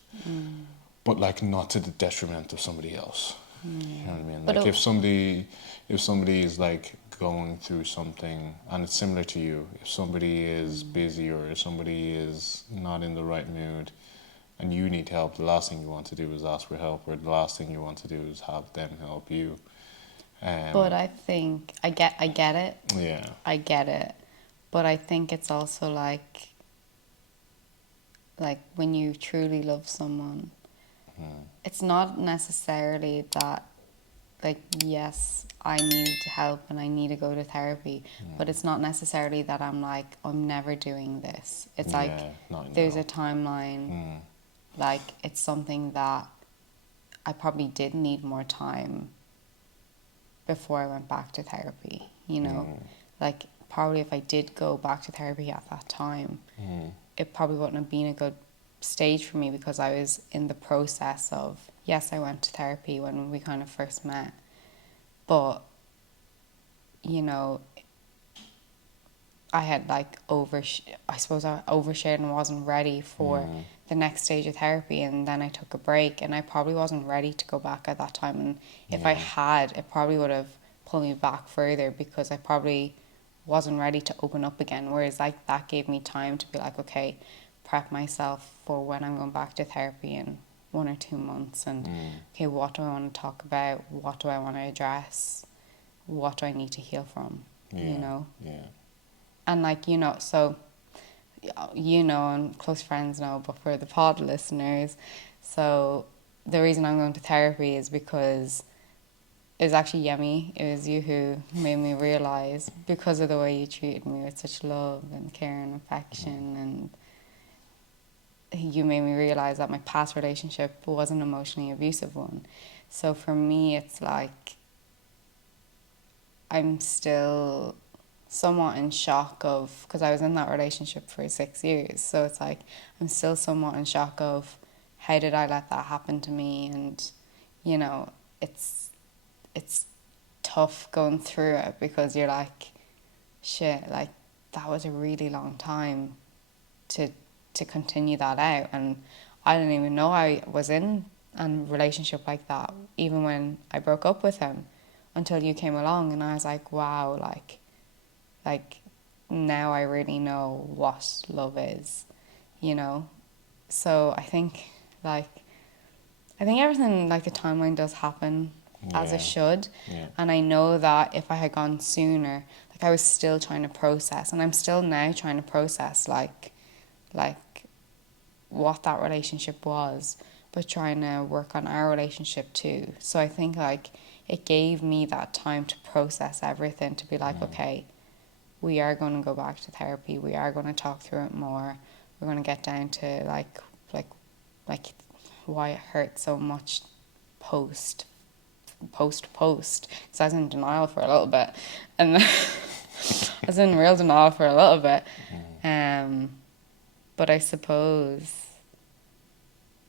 but like not to the detriment of somebody else. You know what I mean? But Like if somebody is like going through something and it's similar to you, if somebody is busy or if somebody is not in the right mood and you need help, the last thing you want to do is ask for help, or the last thing you want to do is have them help you. but I think I get it. Yeah. I get it. But I think it's also like when you truly love someone, it's not necessarily that like yes, I need help and I need to go to therapy, but it's not necessarily that I'm like I'm never doing this. It's like Yeah, not there's a now. timeline. Like it's something that I probably did need more time before I went back to therapy, you know? Like, probably if I did go back to therapy at that time, it probably wouldn't have been a good stage for me because I was in the process of, yes, I went to therapy when we kind of first met, but, you know, I had like I suppose I overshared and wasn't ready for the next stage of therapy, and then I took a break, and I probably wasn't ready to go back at that time. And if I had, it probably would have pulled me back further because I probably wasn't ready to open up again. Whereas like that gave me time to be like, okay, prep myself for when I'm going back to therapy and 1 or 2 months, and okay, what do I want to talk about? What do I want to address? What do I need to heal from? You know? Yeah. And like, you know, so you know, and close friends know, but for the pod listeners, so the reason I'm going to therapy is because it was actually Yemi. It was you who made me realise, because of the way you treated me with such love and care and affection, and you made me realise that my past relationship was an emotionally abusive one. So for me, it's like I'm still somewhat in shock of, because I was in that relationship for 6 years, so it's like I'm still somewhat in shock of how did I let that happen to me, and you know, it's tough going through it because you're like, shit, like that was a really long time to continue that out, and I didn't even know I was in a relationship like that even when I broke up with him, until you came along, and I was like, wow, like now I really know what love is, you know. So like I think everything, like the timeline does happen as it should. Yeah. And I know that if I had gone sooner, like I was still trying to process, and I'm still now trying to process like what that relationship was, but trying to work on our relationship too. So I think like it gave me that time to process everything, to be like, okay, we are going to go back to therapy. We are going to talk through it more. We're going to get down to like why it hurt so much post. Because I was in denial for a little bit, and I was in real denial for a little bit. But I suppose,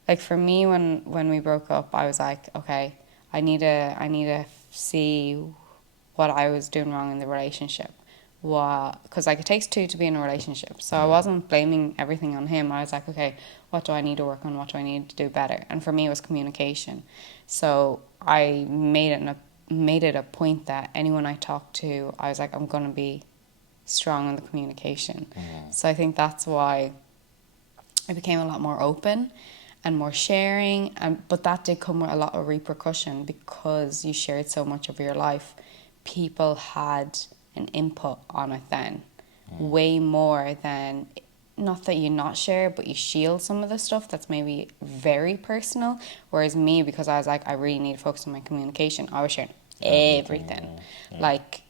like for me, when we broke up, I was like, okay, I need to see what I was doing wrong in the relationship. Because like it takes two to be in a relationship, so I wasn't blaming everything on him. I was like, okay, what do I need to work on? What do I need to do better? And for me, it was communication. So I made it a point that anyone I talked to, I was like, I'm gonna be strong on the communication. So I think that's why I became a lot more open and more sharing, but that did come with a lot of repercussion, because you shared so much of your life. People had an input on it then, way more than, not that you not share, but you shield some of the stuff that's maybe very personal. Whereas me, because I was like, I really need to focus on my communication, I was sharing everything. Like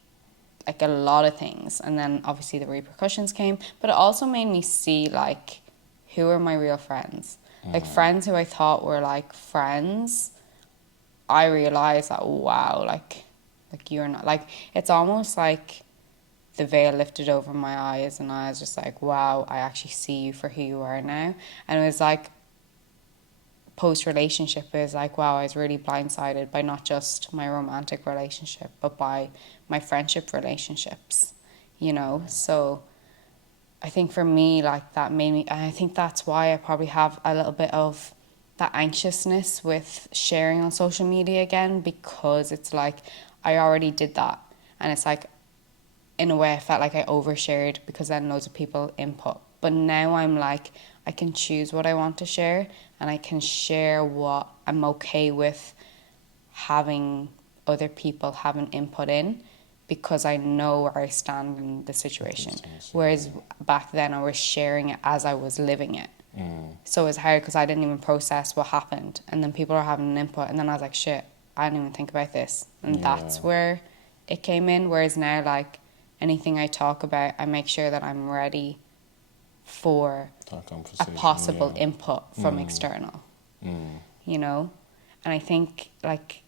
a lot of things. And then obviously the repercussions came, but it also made me see like who are my real friends. Like friends who I thought were like friends, I realized that, wow, like you're not, like it's almost like the veil lifted over my eyes, and I was just like, wow, I actually see you for who you are now. And it was like post relationship is like, wow, I was really blindsided by not just my romantic relationship, but by my friendship relationships, you know. So I think for me, like that made me, and I think that's why I probably have a little bit of that anxiousness with sharing on social media again, because it's like I already did that, and it's like in a way I felt like I overshared, because then loads of people input. But now I'm like, I can choose what I want to share, and I can share what I'm okay with having other people have an input in, because I know where I stand in the situation. Whereas back then I was sharing it as I was living it. So it was hard because I didn't even process what happened, and then people are having an input, and then I was like, shit, I didn't even think about this. And that's where it came in. Whereas now, like anything I talk about, I make sure that I'm ready for a possible input from external, you know. And I think like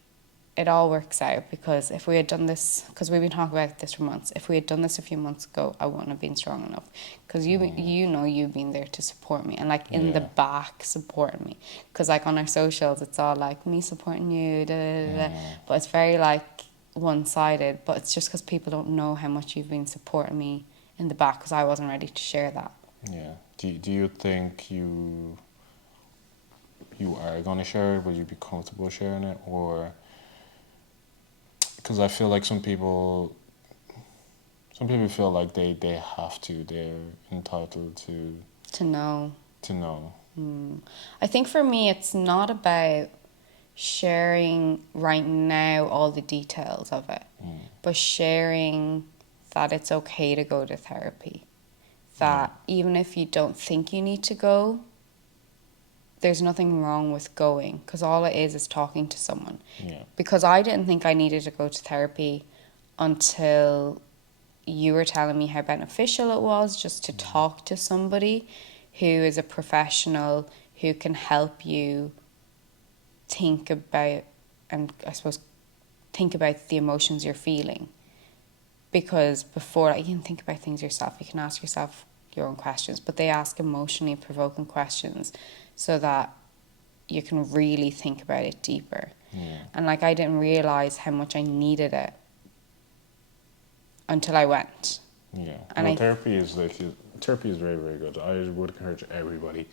it all works out, because if we had done this, because we've been talking about this for months, if we had done this a few months ago, I wouldn't have been strong enough, because you know, you've been there to support me, and like in the back supporting me, because like on our socials it's all like me supporting you, da, da, da, da. But it's very like one-sided, but it's just because people don't know how much you've been supporting me in the back, because I wasn't ready to share that. Do you think you are going to share it? Would you be comfortable sharing it? Or because I feel like some people feel like they have to, they're entitled to know know. I think for me, it's not about sharing right now all the details of it, but sharing that it's okay to go to therapy. That even if you don't think you need to go, there's nothing wrong with going, because all it is talking to someone. Yeah. Because I didn't think I needed to go to therapy until you were telling me how beneficial it was just to talk to somebody who is a professional who can help you think about, and I suppose think about the emotions you're feeling. Because before you can think about things yourself, you can ask yourself your own questions, but they ask emotionally provoking questions so that you can really think about it deeper. And like, I didn't realize how much I needed it until I went. Yeah. And Well, therapy is very, very good. I would encourage everybody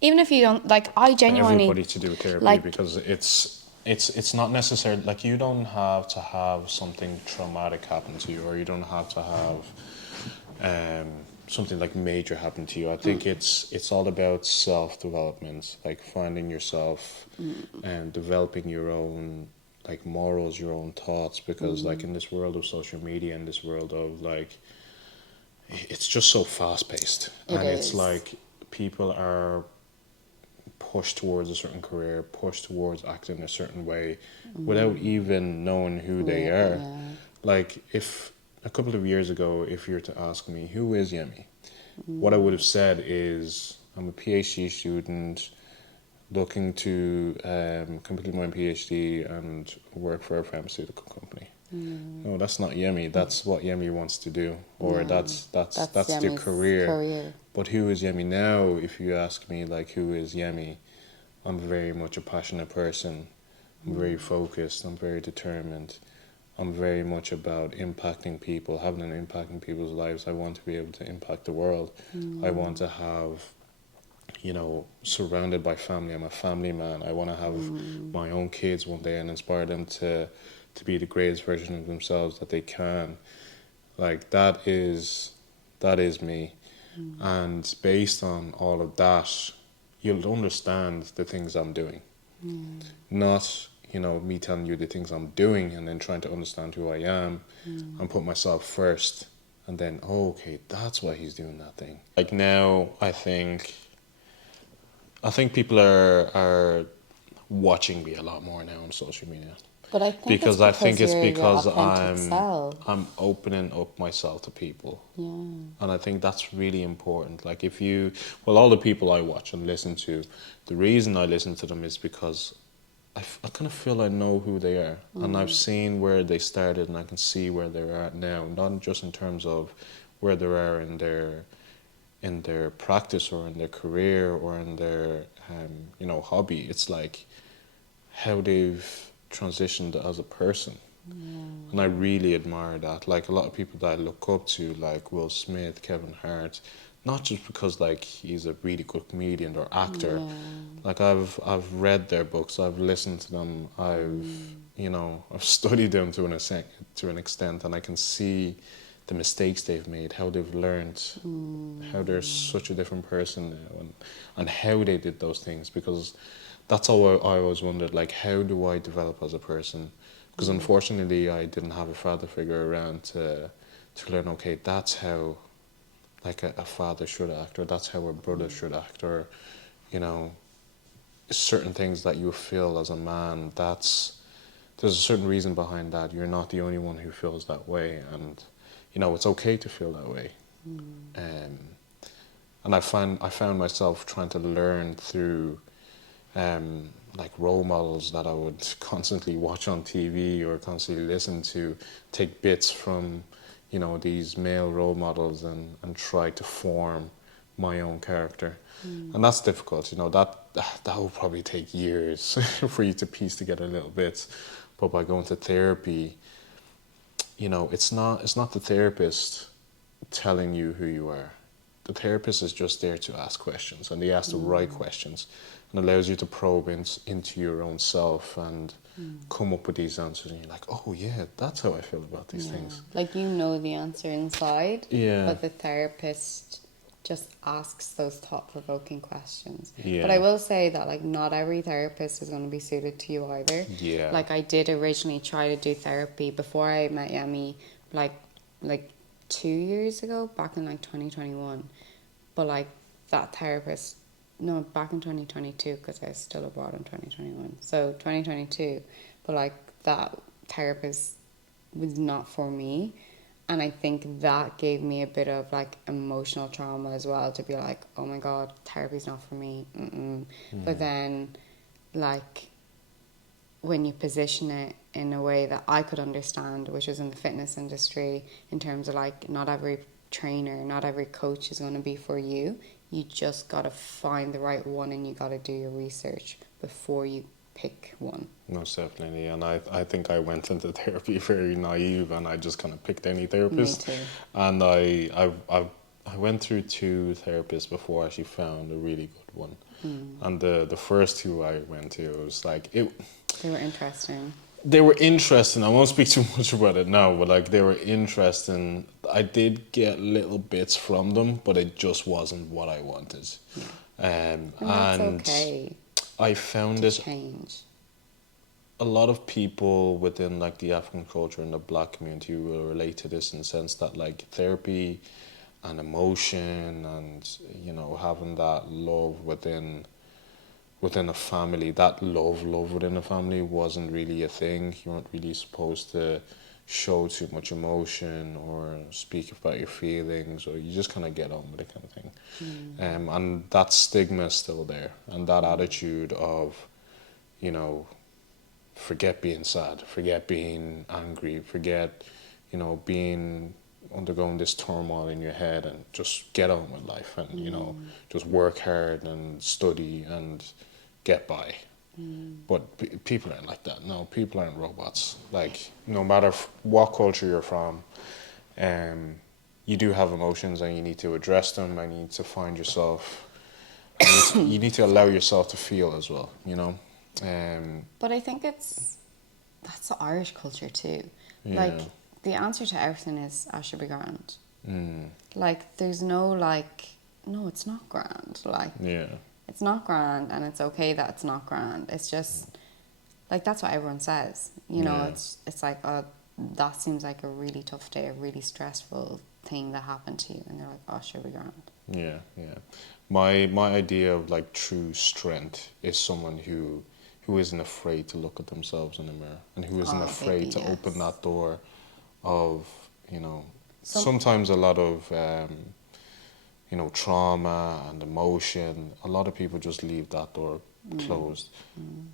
even if you don't, like, I genuinely to do therapy, like, because it's not necessary. Like, you don't have to have something traumatic happen to you, or you don't have to have something like major happen to you. I think it's all about self development, like finding yourself and developing your own like morals, your own thoughts, because like in this world of social media, in this world of like, it's just so fast paced, and it's is. like people are pushed towards a certain career, pushed towards acting a certain way, without even knowing who they are. Like, if a couple of years ago, if you were to ask me who is Yemi, what I would have said is, I'm a PhD student looking to complete my PhD and work for a pharmaceutical company. No, that's not Yemi. That's what Yemi wants to do, or that's their Yemi's career. But who is Yemi now? If you ask me, like, who is Yemi, I'm very much a passionate person. I'm very focused. I'm very determined. I'm very much about impacting people, having an impact in people's lives. I want to be able to impact the world. I want to have, surrounded by family. I'm a family man. I want to have my own kids one day and inspire them to be the greatest version of themselves that they can. Like, that is me. And based on all of that, you'll understand the things I'm doing. Not, me telling you the things I'm doing and then trying to understand who I am and put myself first. And then, oh, okay, that's why he's doing that thing. Like, now, I think people are watching me a lot more now on social media. but I think Because I think it's you're your because authentic self. I'm opening up myself to people. Yeah. And I think that's really important. Like, all the people I watch and listen to, the reason I listen to them is because I kind of feel I know who they are. And I've seen where they started, and I can see where they're at now. Not just in terms of where they are in their practice or in their career or in their hobby. It's like how they've transitioned as a person. And I really admire that. Like, a lot of people that I look up to, like Will Smith, Kevin Hart, not just because like he's a really good comedian or actor. Like, I've read their books, I've listened to them, I've studied them to an extent, and I can see the mistakes they've made, how they've learned, how they're such a different person now, and how they did those things. Because that's how I always wondered, like, how do I develop as a person? Because unfortunately, I didn't have a father figure around to learn, okay, that's how like a father should act, or that's how a brother should act, or certain things that you feel as a man, there's a certain reason behind that. You're not the only one who feels that way, and it's okay to feel that way. And I found myself trying to learn through like role models that I would constantly watch on TV or constantly listen to, take bits from these male role models and try to form my own character. And that's difficult. That will probably take years for you to piece together little bits. But by going to therapy, it's not the therapist telling you who you are. The therapist is just there to ask questions, and they ask the right questions, and allows you to probe into your own self and come up with these answers. And you're like, oh yeah, that's how I feel about these things. Like, the answer inside. Yeah. But the therapist just asks those thought-provoking questions. Yeah. But I will say that like not every therapist is going to be suited to you either. Yeah. Like I did originally try to do therapy before I met Yemi, like 2 years ago, back in like 2021. But like that therapist, no, back in 2022 because I was still abroad in 2021. So 2022, but like that therapist was not for me. And I think that gave me a bit of like emotional trauma as well, to be like, oh my God, therapy's not for me. Mm-mm. But then like when you position it in a way that I could understand, which is in the fitness industry, in terms of like not every trainer, not every coach is going to be for you. You just got to find the right one, and you got to do your research before you pick one. Most definitely, and I think I went into therapy very naive, and I just kind of picked any Me therapist. too. And I went through 2 therapists before I actually found a really good one. And the first 2 I went to, it was like They were interesting. they were interesting. I won't speak too much about it now, but like they were interesting. I did get little bits from them, but it just wasn't what I wanted. Yeah. And that's And okay I found to it change. a lot of people within like the African culture and the black community will relate to this in the sense that like therapy and emotion and having that love within a family, that love within a family wasn't really a thing. You weren't really supposed to show too much emotion or speak about your feelings, or you just kind of get on with it kind of thing. And that stigma is still there, and that attitude of forget being sad, forget being angry, forget, being undergoing this turmoil in your head, and just get on with life, and just work hard and study and get by. But people aren't like that. No, people aren't robots. Like no matter what culture you're from, you do have emotions, and you need to address them, and you need to find yourself. You need to allow yourself to feel as well. But I think that's the Irish culture too. Yeah. Like the answer to everything is I should be grand. Mm. Like there's no like, no, it's not grand. Like Yeah. it's not grand, and it's okay that it's not grand. It's just like that's what everyone says. Yeah. It's like, oh, that seems like a really tough day, a really stressful thing that happened to you, and they're like, oh, should be grand. Yeah, yeah. My idea of like true strength is someone who isn't afraid to look at themselves in the mirror, and who isn't Oh, afraid baby, to yes. open that door of, Some- sometimes a lot of trauma and emotion. A lot of people just leave that door closed.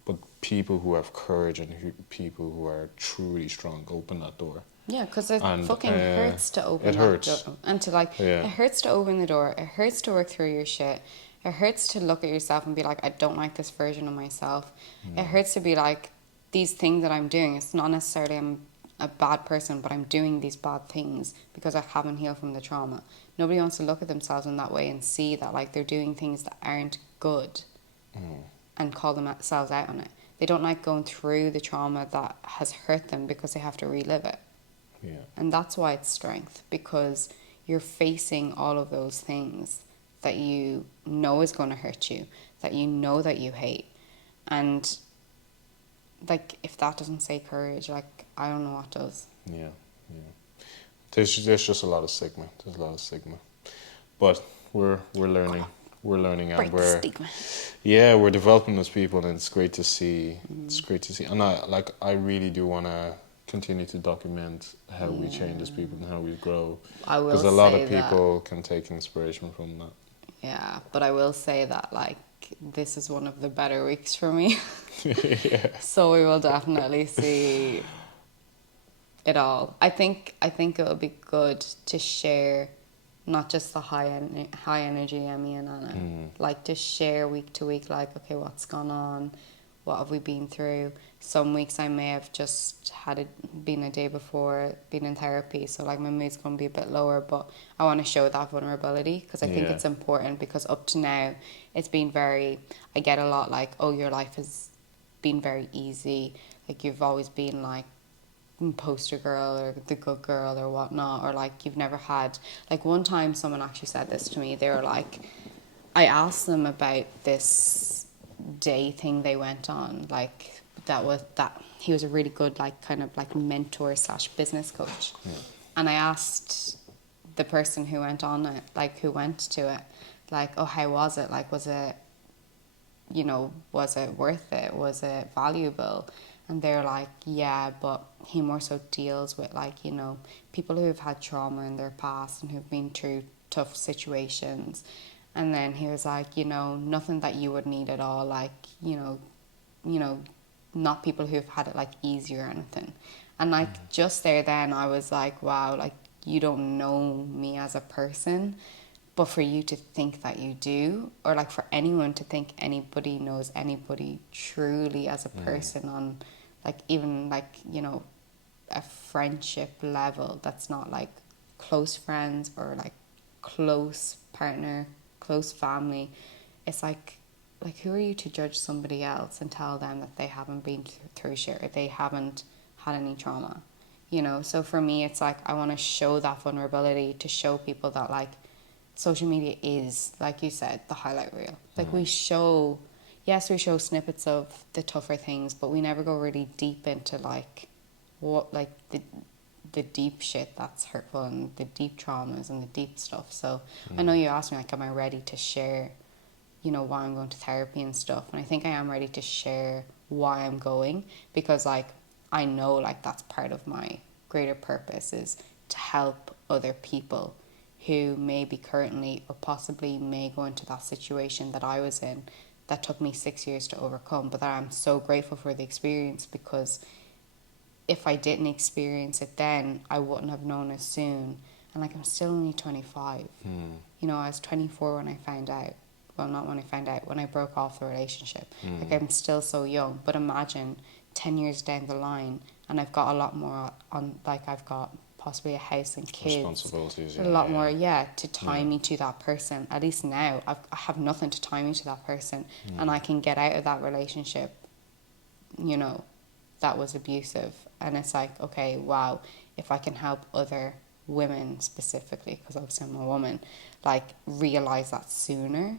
But people who have courage, and people who are truly strong open that door. Yeah, because it And fucking hurts to open it that hurts. door. And to like, Yeah. it hurts to open the door. It hurts to work through your shit. It hurts to look at yourself and be like, I don't like this version of myself. It hurts to be like, these things that I'm doing, it's not necessarily I'm a bad person, but I'm doing these bad things because I haven't healed from the trauma. Nobody wants to look at themselves in that way and see that like they're doing things that aren't good and call themselves out on it. They don't like going through the trauma that has hurt them because they have to relive it. Yeah. And that's why it's strength, because you're facing all of those things that you know is going to hurt you, that you hate. And like if that doesn't say courage, like I don't know what does. Yeah, yeah. There's just a lot of stigma. There's a lot of stigma, but we're learning. We're learning, and Break the we're stigma. we're developing as people, and it's great to see. It's great to see, and I really do want to continue to document how we change as people and how we grow, I will because a lot say of people can take inspiration from that. Yeah, but I will say that like this is one of the better weeks for me. Yeah. So we will definitely see it all. I think it would be good to share not just the high energy Yemi and Anna, like to share week to week, like okay, what's gone on, what have we been through. Some weeks I may have just been a day before been in therapy, so like my mood's going to be a bit lower, but I want to show that vulnerability because I think it's important, because up to now it's been I get a lot like, oh, your life has been very easy, like you've always been like poster girl or the good girl or whatnot, or like you've never had, like one time someone actually said this to me. They were like, I asked them about this day thing they went on, like that he was a really good like kind of like mentor slash business coach. And I asked the person who went on it, like who went to it, like, oh, how was it? Like, was it, was it worth it? Was it valuable? And they're like, yeah, but he more so deals with like, people who've had trauma in their past and who've been through tough situations. And then he was like, nothing that you would need at all, like, not people who've had it like easy or anything. And like just there then I was like, wow, like you don't know me as a person, but for you to think that you do, or like for anyone to think anybody knows anybody truly as a person on like even like, a friendship level that's not like close friends or like close partner, close family, it's like who are you to judge somebody else and tell them that they haven't been through shit or they haven't had any trauma, so for me it's like I want to show that vulnerability to show people that like social media is, like you said, the highlight reel. Like we show snippets of the tougher things, but we never go really deep into like what like the deep shit that's hurtful and the deep traumas and the deep stuff. So I know you asked me like, am I ready to share, why I'm going to therapy and stuff, and I think I am ready to share why I'm going, because like I know like that's part of my greater purpose is to help other people who may be currently or possibly may go into that situation that I was in that took me 6 years to overcome, but that I'm so grateful for the experience, because if I didn't experience it then, I wouldn't have known as soon. And like I'm still only 25. I was 24 when I found out. Well, not when I found out, when I broke off the relationship. Like I'm still so young. But imagine 10 years down the line and I've got a lot more on, like I've got possibly a house and kids. Responsibilities, a lot more, to tie me to that person. At least now, I have nothing to tie me to that person. And I can get out of that relationship, that was abusive. And it's like, okay, wow, if I can help other women specifically, because obviously I'm a woman, like realize that sooner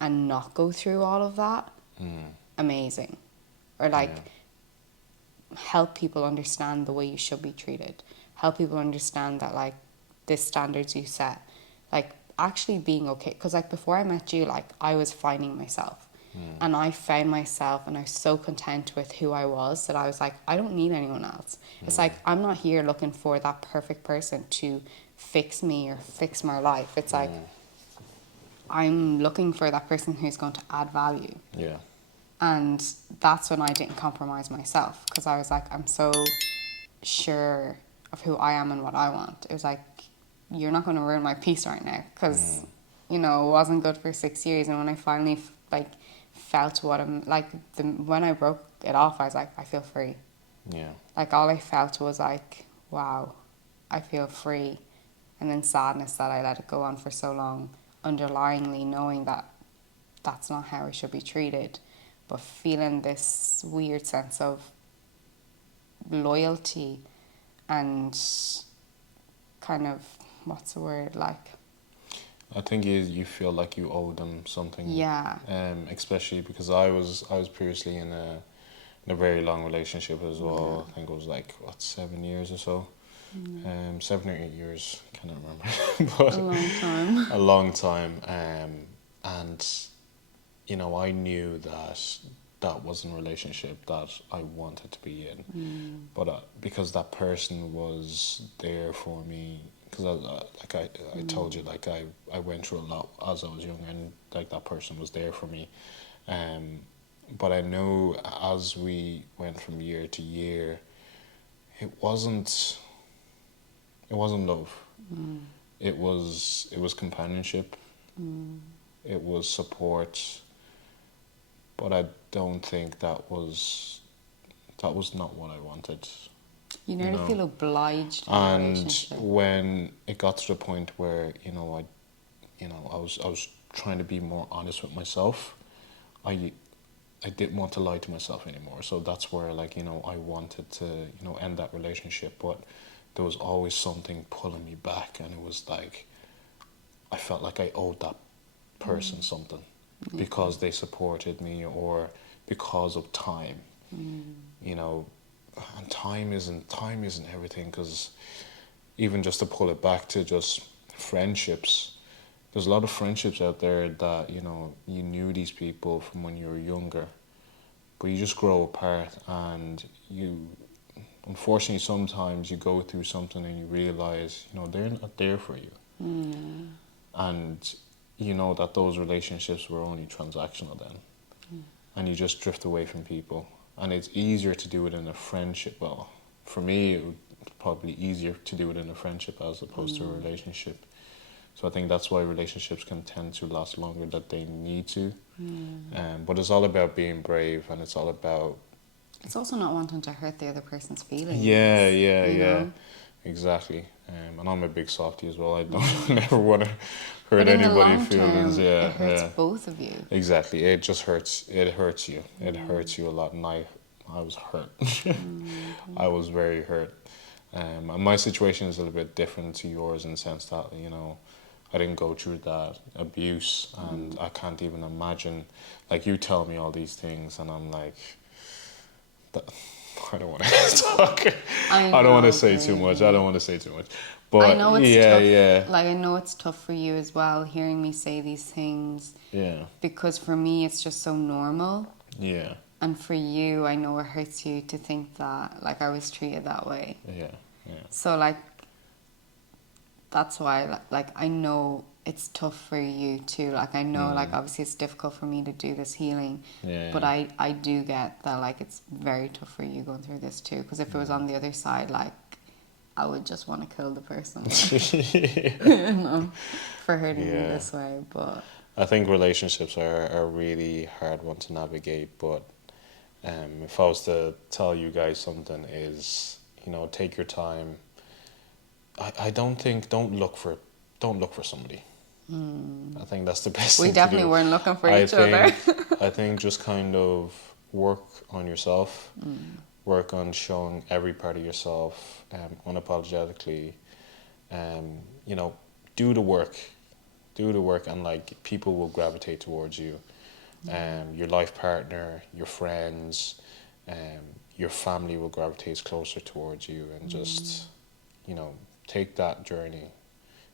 and not go through all of that, amazing. Or like help people understand the way you should be treated, help people understand that like the standards you set, like actually being okay. Because like before I met you, like I was finding myself. And I found myself and I was so content with who I was that I was like, I don't need anyone else. It's like, I'm not here looking for that perfect person to fix me or fix my life. It's like, I'm looking for that person who's going to add value. Yeah. And that's when I didn't compromise myself, because I was like, I'm so sure of who I am and what I want. It was like, you're not going to ruin my peace right now, because, it wasn't good for 6 years. And when I finally, felt what I'm, like, when I broke it off, I was like, I feel free. Yeah. Like, all I felt was like, wow, I feel free. And then sadness that I let it go on for so long, underlyingly knowing that that's not how I should be treated, but feeling this weird sense of loyalty and kind of, what's the word, like... I think you feel like you owe them something. Yeah. Especially because I was previously in a very long relationship as well. I think it was like 7 years or so. 7 or 8 years, cannot remember. But A long time. a long time. And I knew that wasn't a relationship that I wanted to be in. But because that person was there for me, because I told you, like I went through a lot as I was young, and like that person was there for me. But I know as we went from year to year, it wasn't love. It was companionship. It was support. But I don't think that was not what I wanted. You nearly feel obliged in a And relationship. when it got to the point where I was trying to be more honest with myself, I I didn't want to lie to myself anymore. So that's where, like, I wanted to, end that relationship. But there was always something pulling me back. And it was like, I felt like I owed that person something because they supported me or because of time, you know. And time isn't everything, because even just to pull it back to just friendships, there's a lot of friendships out there that, you knew these people from when you were younger, but you just grow apart, and you, unfortunately, sometimes you go through something and you realize, they're not there for you. And you know that those relationships were only transactional then. And you just drift away from people. And it's easier to do it in a friendship. Well, for me, it would probably easier to do it in a friendship as opposed to a relationship. So I think that's why relationships can tend to last longer than they need to. But it's all about being brave, and it's all about... It's also not wanting to hurt the other person's feelings. Yeah. Exactly. And I'm a big softie as well. I don't never want to hurt But in the anybody's long feelings. term, Yeah, it hurts both of you. Exactly. It just hurts. It hurts you. It hurts you a lot. And I was hurt. I was very hurt. And my situation is a little bit different to yours in the sense that, I didn't go through that abuse, and I can't even imagine. Like, you tell me all these things, and I'm like, I don't want to talk. I don't want to say too much. But I know it's tough. yeah. Like, I know it's tough for you as well, hearing me say these things. Yeah. Because for me, it's just so normal. Yeah. And for you, I know it hurts you to think that, like, I was treated that way. Yeah. So, like, that's why, like, I know it's tough for you too. Like, I know, like, obviously it's difficult for me to do this healing. But I do get that, like, it's very tough for you going through this too. Because if it was on the other side, like, I would just want to kill the person. For hurting me this way. But I think relationships are a really hard one to navigate. But if I was to tell you guys something, is, take your time. Don't look for somebody. I think that's the best thing we to definitely do. weren't looking for each other. I think just kind of work on yourself, work on showing every part of yourself unapologetically. Do the work, and, like, people will gravitate towards you. Your life partner, your friends, your family will gravitate closer towards you, and just, take that journey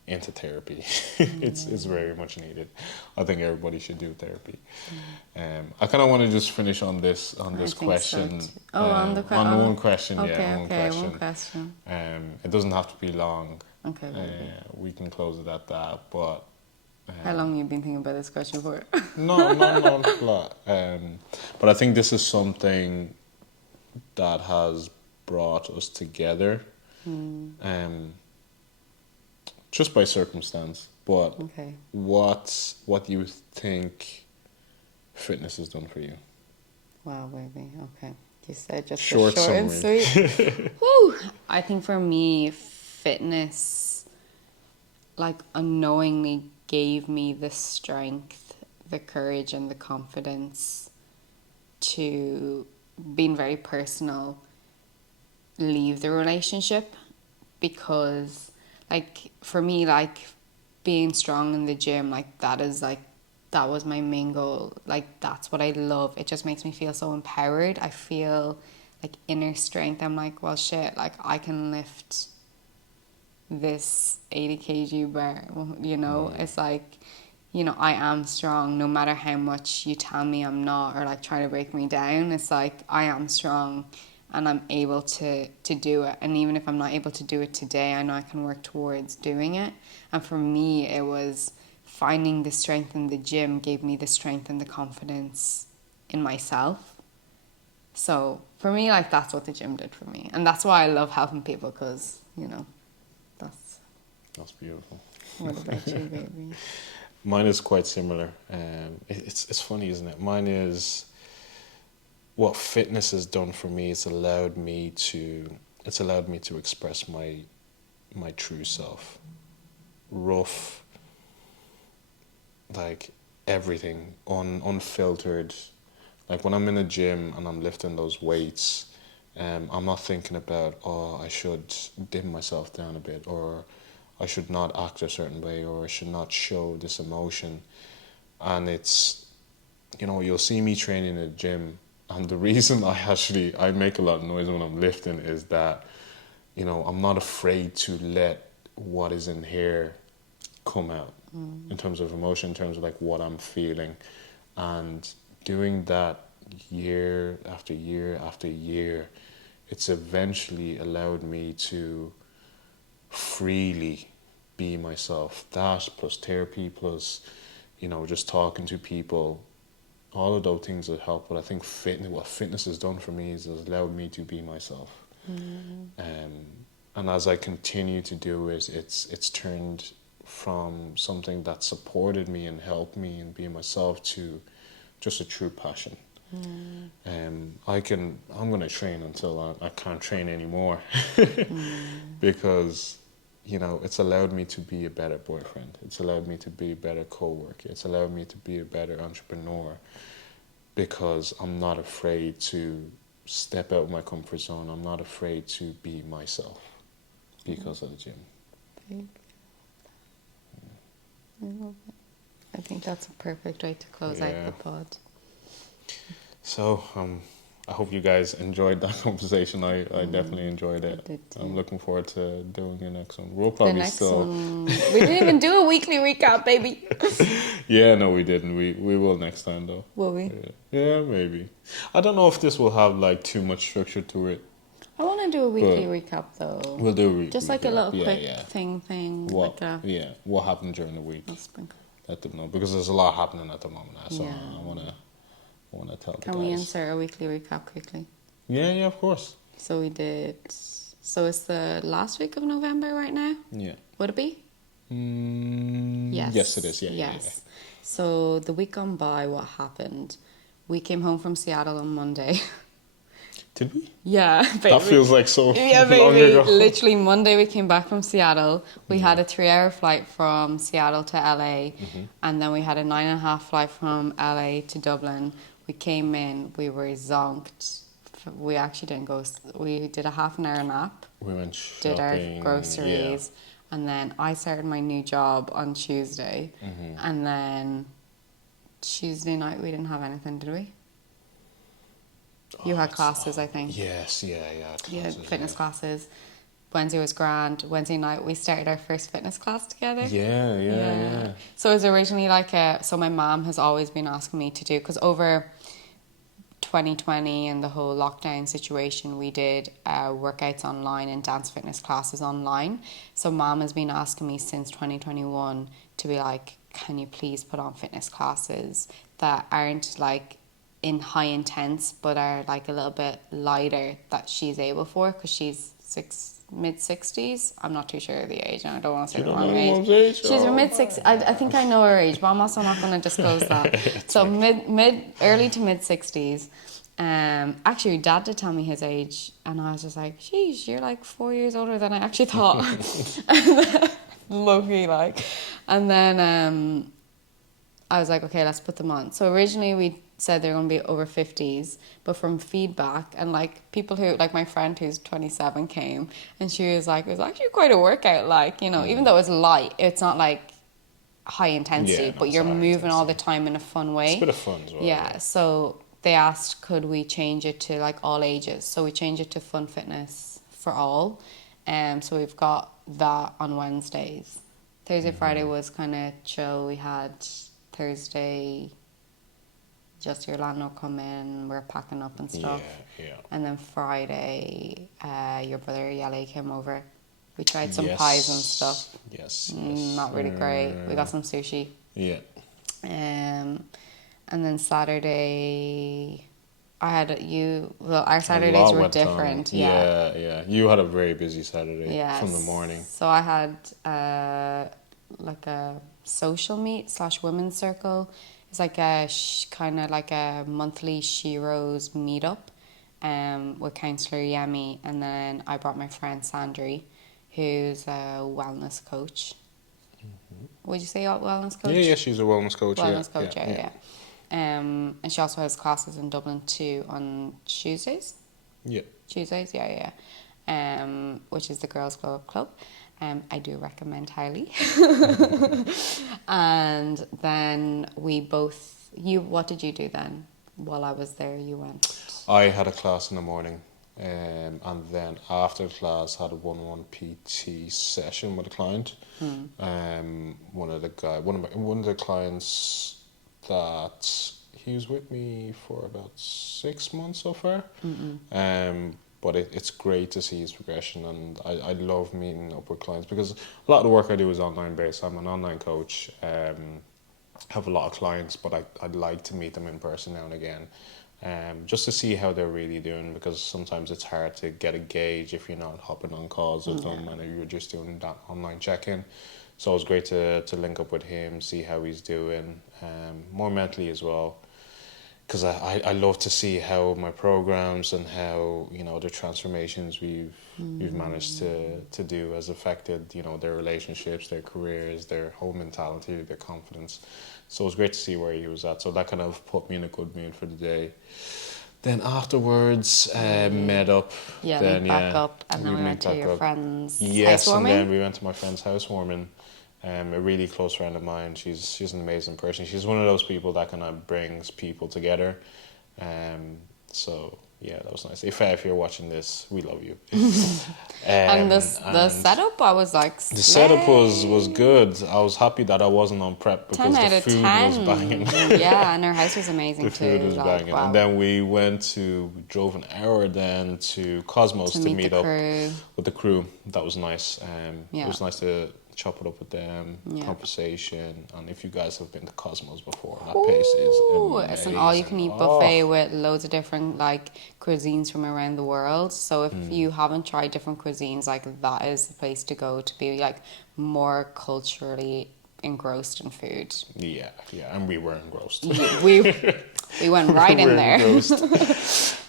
into therapy. It's very much needed. I think everybody should do therapy. I kind of want to just finish on this question. So on one question. Okay, One question. It doesn't have to be long. Okay. We can close it at that. But how long have you been thinking about this question for? no, not a lot. But I think this is something that has brought us together. Just by circumstance. But what do you think fitness has done for you? Wow, baby. Okay. You said just short and sweet. Whew. I think for me, fitness, like, unknowingly gave me the strength, the courage, and the confidence to, being very personal, leave the relationship. Because, like, for me, like, being strong in the gym, like, that was my main goal. Like, that's what I love. It just makes me feel so empowered. I feel like inner strength. I'm like, well, shit, like, I can lift this 80 kg bar, It's like, I am strong no matter how much you tell me I'm not, or, like, try to break me down. It's like, I am strong and I'm able to do it. And even if I'm not able to do it today, I know I can work towards doing it. And for me, it was finding the strength in the gym gave me the strength and the confidence in myself. So for me, like, that's what the gym did for me. And that's why I love helping people, because, That's beautiful. What about you, baby? Mine is quite similar. It's funny, isn't it? Mine is, what fitness has done for me. It's allowed me to express my true self. Rough, like, everything, unfiltered, Like when I'm in a gym and I'm lifting those weights, I'm not thinking about, oh, I should dim myself down a bit, or I should not act a certain way, or I should not show this emotion. And it's, you'll see me training in a gym, and the reason I make a lot of noise when I'm lifting is that, I'm not afraid to let what is in here come out in terms of emotion, in terms of like what I'm feeling. And doing that year after year after year, it's eventually allowed me to freely be myself. That plus therapy plus, just talking to people, all of those things that help. But I think what fitness has done for me is it's allowed me to be myself. And as I continue to do it, it's turned from something that supported me and helped me in being myself to just a true passion. I'm gonna train until I can't train anymore because it's allowed me to be a better boyfriend. It's allowed me to be a better co-worker. It's allowed me to be a better entrepreneur because I'm not afraid to step out of my comfort zone. I'm not afraid to be myself because of the gym. I love it. I think that's a perfect way to close out the pod. So, I hope you guys enjoyed that conversation. I definitely enjoyed it. I did too. I'm looking forward to doing your next one. We'll probably We didn't even do a weekly recap, baby. Yeah, no, we didn't. We will next time though. Will we? Yeah, maybe. I don't know if this will have like too much structure to it. I want to do a weekly recap though. We'll do just like a little quick thing. What happened during the week? Let them know because there's a lot happening at the moment. So I wanna tell. Can we insert a weekly recap quickly? Yeah, of course. So we did. So it's the last week of November right now. Yeah. Would it be? Yes. Yes, it is. Yeah. Yes. Yeah. So the week gone by, what happened? We came home from Seattle on Monday. Did we? Yeah, baby. That feels like so long ago. Literally Monday we came back from Seattle. We had a 3-hour flight from Seattle to LA, and then we had a 9.5 flight from LA to Dublin. We came in, we were zonked. We actually didn't go. We did a half an hour nap. We went shopping. Did our groceries, and then I started my new job on Tuesday, and then Tuesday night we didn't have anything, did we? You had classes, I think. Yes, yeah. Classes, fitness classes. Wednesday was grand. Wednesday night we started our first fitness class together. Yeah. So it was originally so my mom has always been asking me to do, because over 2020 and the whole lockdown situation, we did workouts online and dance fitness classes online. So mom has been asking me since 2021 to be like, can you please put on fitness classes that aren't like in high intense but are like a little bit lighter that she's able for, because she's mid-60s. I'm not too sure of the age and I don't want to say the wrong age. She's mid-60s. I think I know her age, but I'm also not going to disclose that. So early to mid-60s. Actually Dad did tell me his age and I was just like, geez, you're like 4 years older than I actually thought. Lucky like. And then I was like, okay, let's put them on. So originally we said they're going to be over 50s, but from feedback and like people who, like my friend who's 27 came and she was like, it was actually quite a workout, like, even though it's light, it's not like high intensity, but you're moving all the time in a fun way. It's a bit of fun as well. Yeah, so they asked could we change it to like all ages, so we changed it to fun fitness for all. So we've got that on Wednesdays. Thursday, Friday was kind of chill. We had Thursday, just your landlord come in, we're packing up and stuff. Yeah. And then Friday, your brother Yele came over. We tried some pies and stuff. Yes. Not really great. We got some sushi. Yeah. And then Saturday, our Saturdays were different. Yeah. You had a very busy Saturday from the morning. So I had like a social meet / women's circle. It's like a kind of like a monthly Sheroes meetup with counsellor Yemi, and then I brought my friend Sandri, who's a wellness coach. Would you say wellness coach? Yeah, she's a wellness coach. Wellness coach, yeah. And she also has classes in Dublin too on Tuesdays. Yeah. Tuesdays, yeah. Which is the Girls Glow Up Club. I do recommend highly. And then what did you do then? While I was there, you went. I had a class in the morning, and then after class had a 1-on-1 PT session with a client. One of the clients that he was with me for about 6 months so far. But it's great to see his progression, and I love meeting up with clients because a lot of the work I do is online based. I'm an online coach. Have a lot of clients, but I'd like to meet them in person now and again, just to see how they're really doing, because sometimes it's hard to get a gauge if you're not hopping on calls with them and you're just doing that online check-in. So it's great to link up with him, see how he's doing, more mentally as well, because I love to see how my programs and how, you know, the transformations we've managed to do has affected, you know, their relationships, their careers, their whole mentality, their confidence. So it was great to see where he was at. So that kind of put me in a good mood for the day. Then afterwards, met up. Yeah, then, meet back up, and then we went to your friend's Yes, housewarming. and then we went to my friend's housewarming. A really close friend of mine. She's an amazing person. She's one of those people that kind of brings people together. So yeah, that was nice. If you're watching this, we love you. And the setup, I was like, the setup was good. I was happy that I wasn't on prep because 10 out the of food 10. was banging. Yeah, and her house was amazing The food too. was like, banging. wow. And then we drove an hour then to Cosmos to meet the up crew. with the crew. That was nice. Yeah. It was nice to chop it up with them, Yeah. conversation. And if you guys have been to Cosmos before, that place is amazing. It's an all-you-can-eat buffet with loads of different like cuisines from around the world. So if you haven't tried different cuisines, like that is the place to go to be like more culturally engrossed in food. Yeah, and we were engrossed. We went right in there.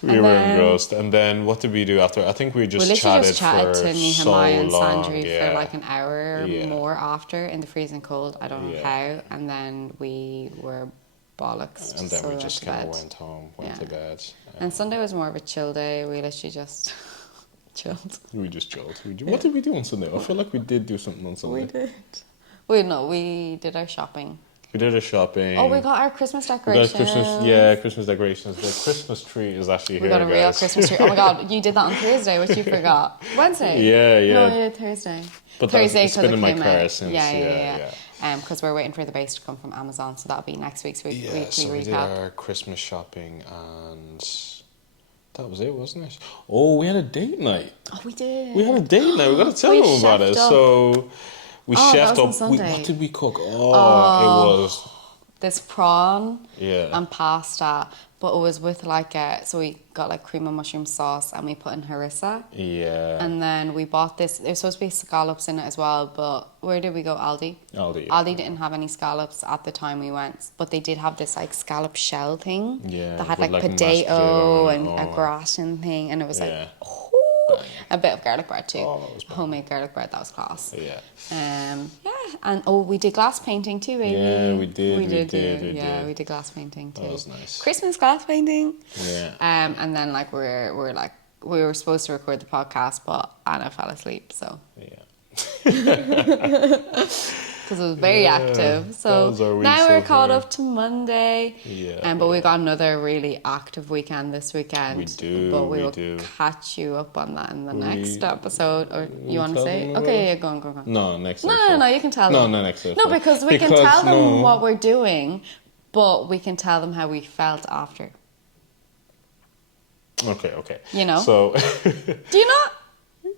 We were engrossed. And then what did we do after? I think we literally chatted just chatted for to so Nehemiah and long. Sandri for like an hour Yeah. more after in the freezing cold. I don't know Yeah. how. And then we were bollocks. And then so we just went to kind of bed. went home, went to bed. And Sunday was more of a chill day. We literally just chilled. We just chilled. What did we do on Sunday? I feel like we did do something on Sunday. We did. We did our shopping. We did our shopping. Oh, we got our Christmas We got decorations. Christmas decorations. The Christmas tree is actually We here, got a real guys. Christmas tree. Oh my god, you did that on Thursday, which you forgot. Wednesday? Yeah. No, yeah, Thursday. But Thursday it's been in my came car out. since. Yeah. Because we're waiting for the base to come from Amazon, so that'll be next week's weekly So we did recap. our Christmas shopping and that was it, wasn't it? Oh, we had a date night. Oh, we did. We had a date night. We got to tell We them about it. chefed up. So we Oh, that chefed was on up. Sunday. What did we cook? Oh, it was. This prawn Yeah. and pasta, but it was with like so we got like cream and mushroom sauce and we put in harissa. Yeah. And then we bought this. There's supposed to be scallops in it as well, but where did we go? Aldi. Aldi. Aldi didn't have any scallops at the time we went, but they did have this like scallop shell thing. Yeah, That had with, like like, mashed potato potato and and a gratin thing, and it was like Yeah. a bit of garlic bread too. Oh, it was bad. Homemade garlic bread. That was class. Yeah. And we did glass painting too, baby. Yeah, we did, we did. We did glass painting too. That was nice. Christmas glass painting. Yeah. And then like we were supposed to record the podcast, but Anna fell asleep, so Yeah. because it was very active. So that was our week now so we're caught far. up to Monday. Yeah. But we got another really active weekend this weekend. We do, But we we will do. catch you up on that in the next episode. Or you want to tell say? them about Okay, it? yeah, go on. No, next No, episode. no, you can tell No, them. no, next No, episode. because we can tell them no. what we're doing, but we can tell them how we felt after. Okay. You know? So. Do you not?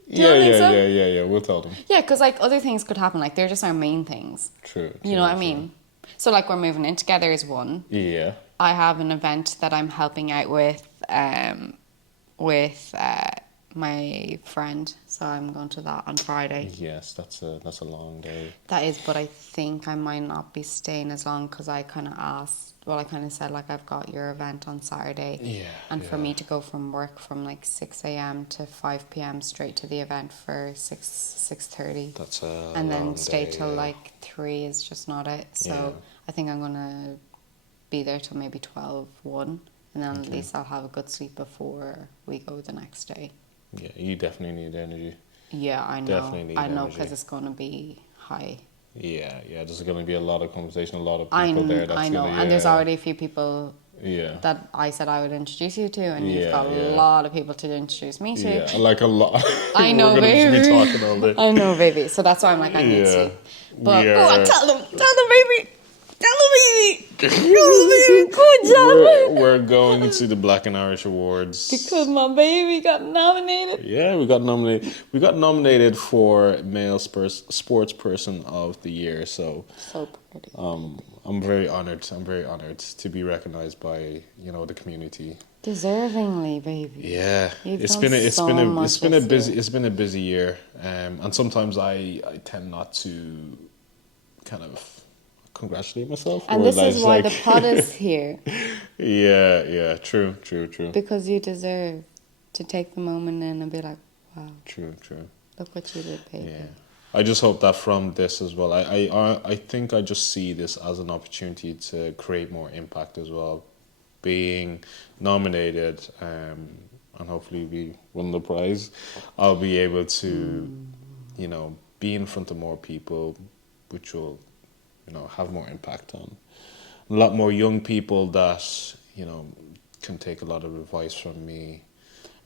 you not think so? Yeah. We'll tell them. Yeah, because like other things could happen. Like they're just our main things. True. You know what I mean? So like we're moving in together is one. Yeah. I have an event that I'm helping out with my friend. So I'm going to that on Friday. Yes, that's a long day. That is, but I think I might not be staying as long because I kind of asked. Well, I kind of said like I've got your event on Saturday. Yeah. And for me to go from work from like 6 a.m. to 5 p.m. straight to the event for 6:30. That's a And then long stay day, till yeah. like 3 is just not it. So Yeah. I think I'm gonna be there till maybe 12, 1. And then at least I'll have a good sleep before we go the next day. Yeah, you definitely need energy. Yeah, I know. Definitely need I know, energy. because it's going to be high. Yeah, there's going to be a lot of conversation, a lot of I people there. That's know. gonna, And there's already a few people yeah. that I said I would introduce you to, and you've Yeah, got a lot of people to introduce me to. Yeah, like a lot. I know, We're going to baby. just be talking all day. I know, baby. So that's why I'm like, I need sleep. But We go on, are. tell them, baby. Tell them, baby. Tell them, baby. Good job. We're going to the Black and Irish Awards. Because my baby got nominated. Yeah, we got nominated. We got nominated for Male Sports Person of the Year. So pretty. I'm very honored. I'm very honored to be recognized by the community. Deservingly, baby. Yeah, It's been a busy year, and sometimes I tend not to kind of congratulate myself. And this is why the pod is here. Yeah, true. Because you deserve to take the moment in and be like, wow. True. Look what you did, baby. Yeah. I just hope that from this as well, I think I just see this as an opportunity to create more impact as well. Being nominated, and hopefully we win the prize, I'll be able to, be in front of more people, which will, have more impact on a lot more young people that, can take a lot of advice from me.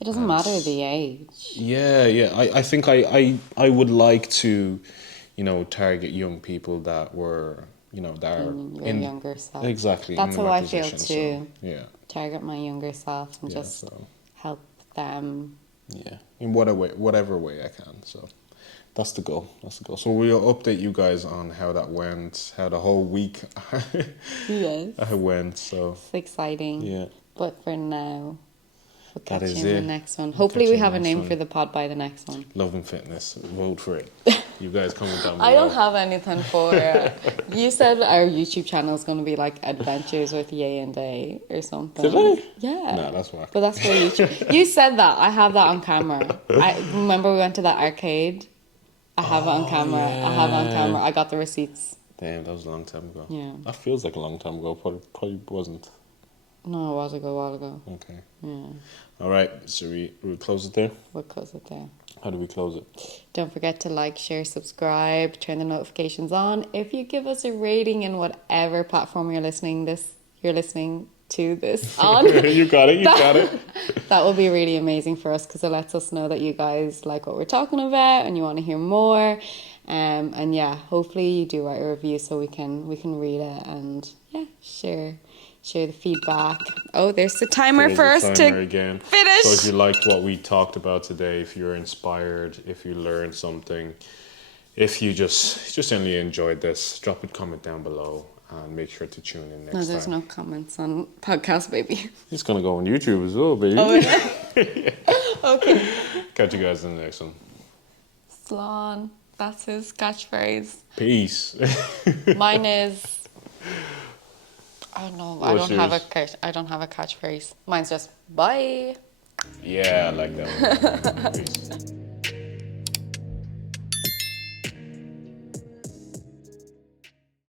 It doesn't matter the age. Yeah. I think I would like to, target young people that were, that are in your younger self. Exactly. That's how I feel too. So, yeah. Target my younger self and just help them. Yeah, in whatever way I can. So that's the goal. So we'll update you guys on how that went, how the whole week went. So it's exciting. Yeah. But for now, we'll catch That is you in it. the next one. Hopefully we have a name for the pod by the next one. Love and Fitness. Vote for it. You guys comment down below. I don't have anything for it. You said our YouTube channel is going to be like Adventures with Ye and Day or something. Did I? Yeah. No, that's whack. But that's for YouTube. You said that. I have that on camera. I remember we went to that arcade. I have it on camera. Yeah. I have it on camera. I got the receipts. Damn, that was a long time ago. Yeah. That feels like a long time ago. Probably wasn't. No, it was a while ago. Okay. Yeah. All right, so we close it there? We'll close it there. How do we close it? Don't forget to like, share, subscribe, turn the notifications on. If you give us a rating in whatever platform you're listening to this on. You got it. That will be really amazing for us because it lets us know that you guys like what we're talking about and you want to hear more. And yeah, hopefully you do write a review so we can read it and share the feedback. Oh, there's the timer for us to again. Finish. So if you liked what we talked about today, if you're inspired, if you learned something, if you just generally enjoyed this, drop a comment down below and make sure to tune in next time. No, there's no comments on podcast, baby. It's going to go on YouTube as well, baby. Oh, yeah. Okay. Catch you guys in the next one. Slán. That's his catchphrase. Peace. Mine is... Oh no, I don't have a catchphrase. Mine's just bye. Yeah, I like that one. Peace.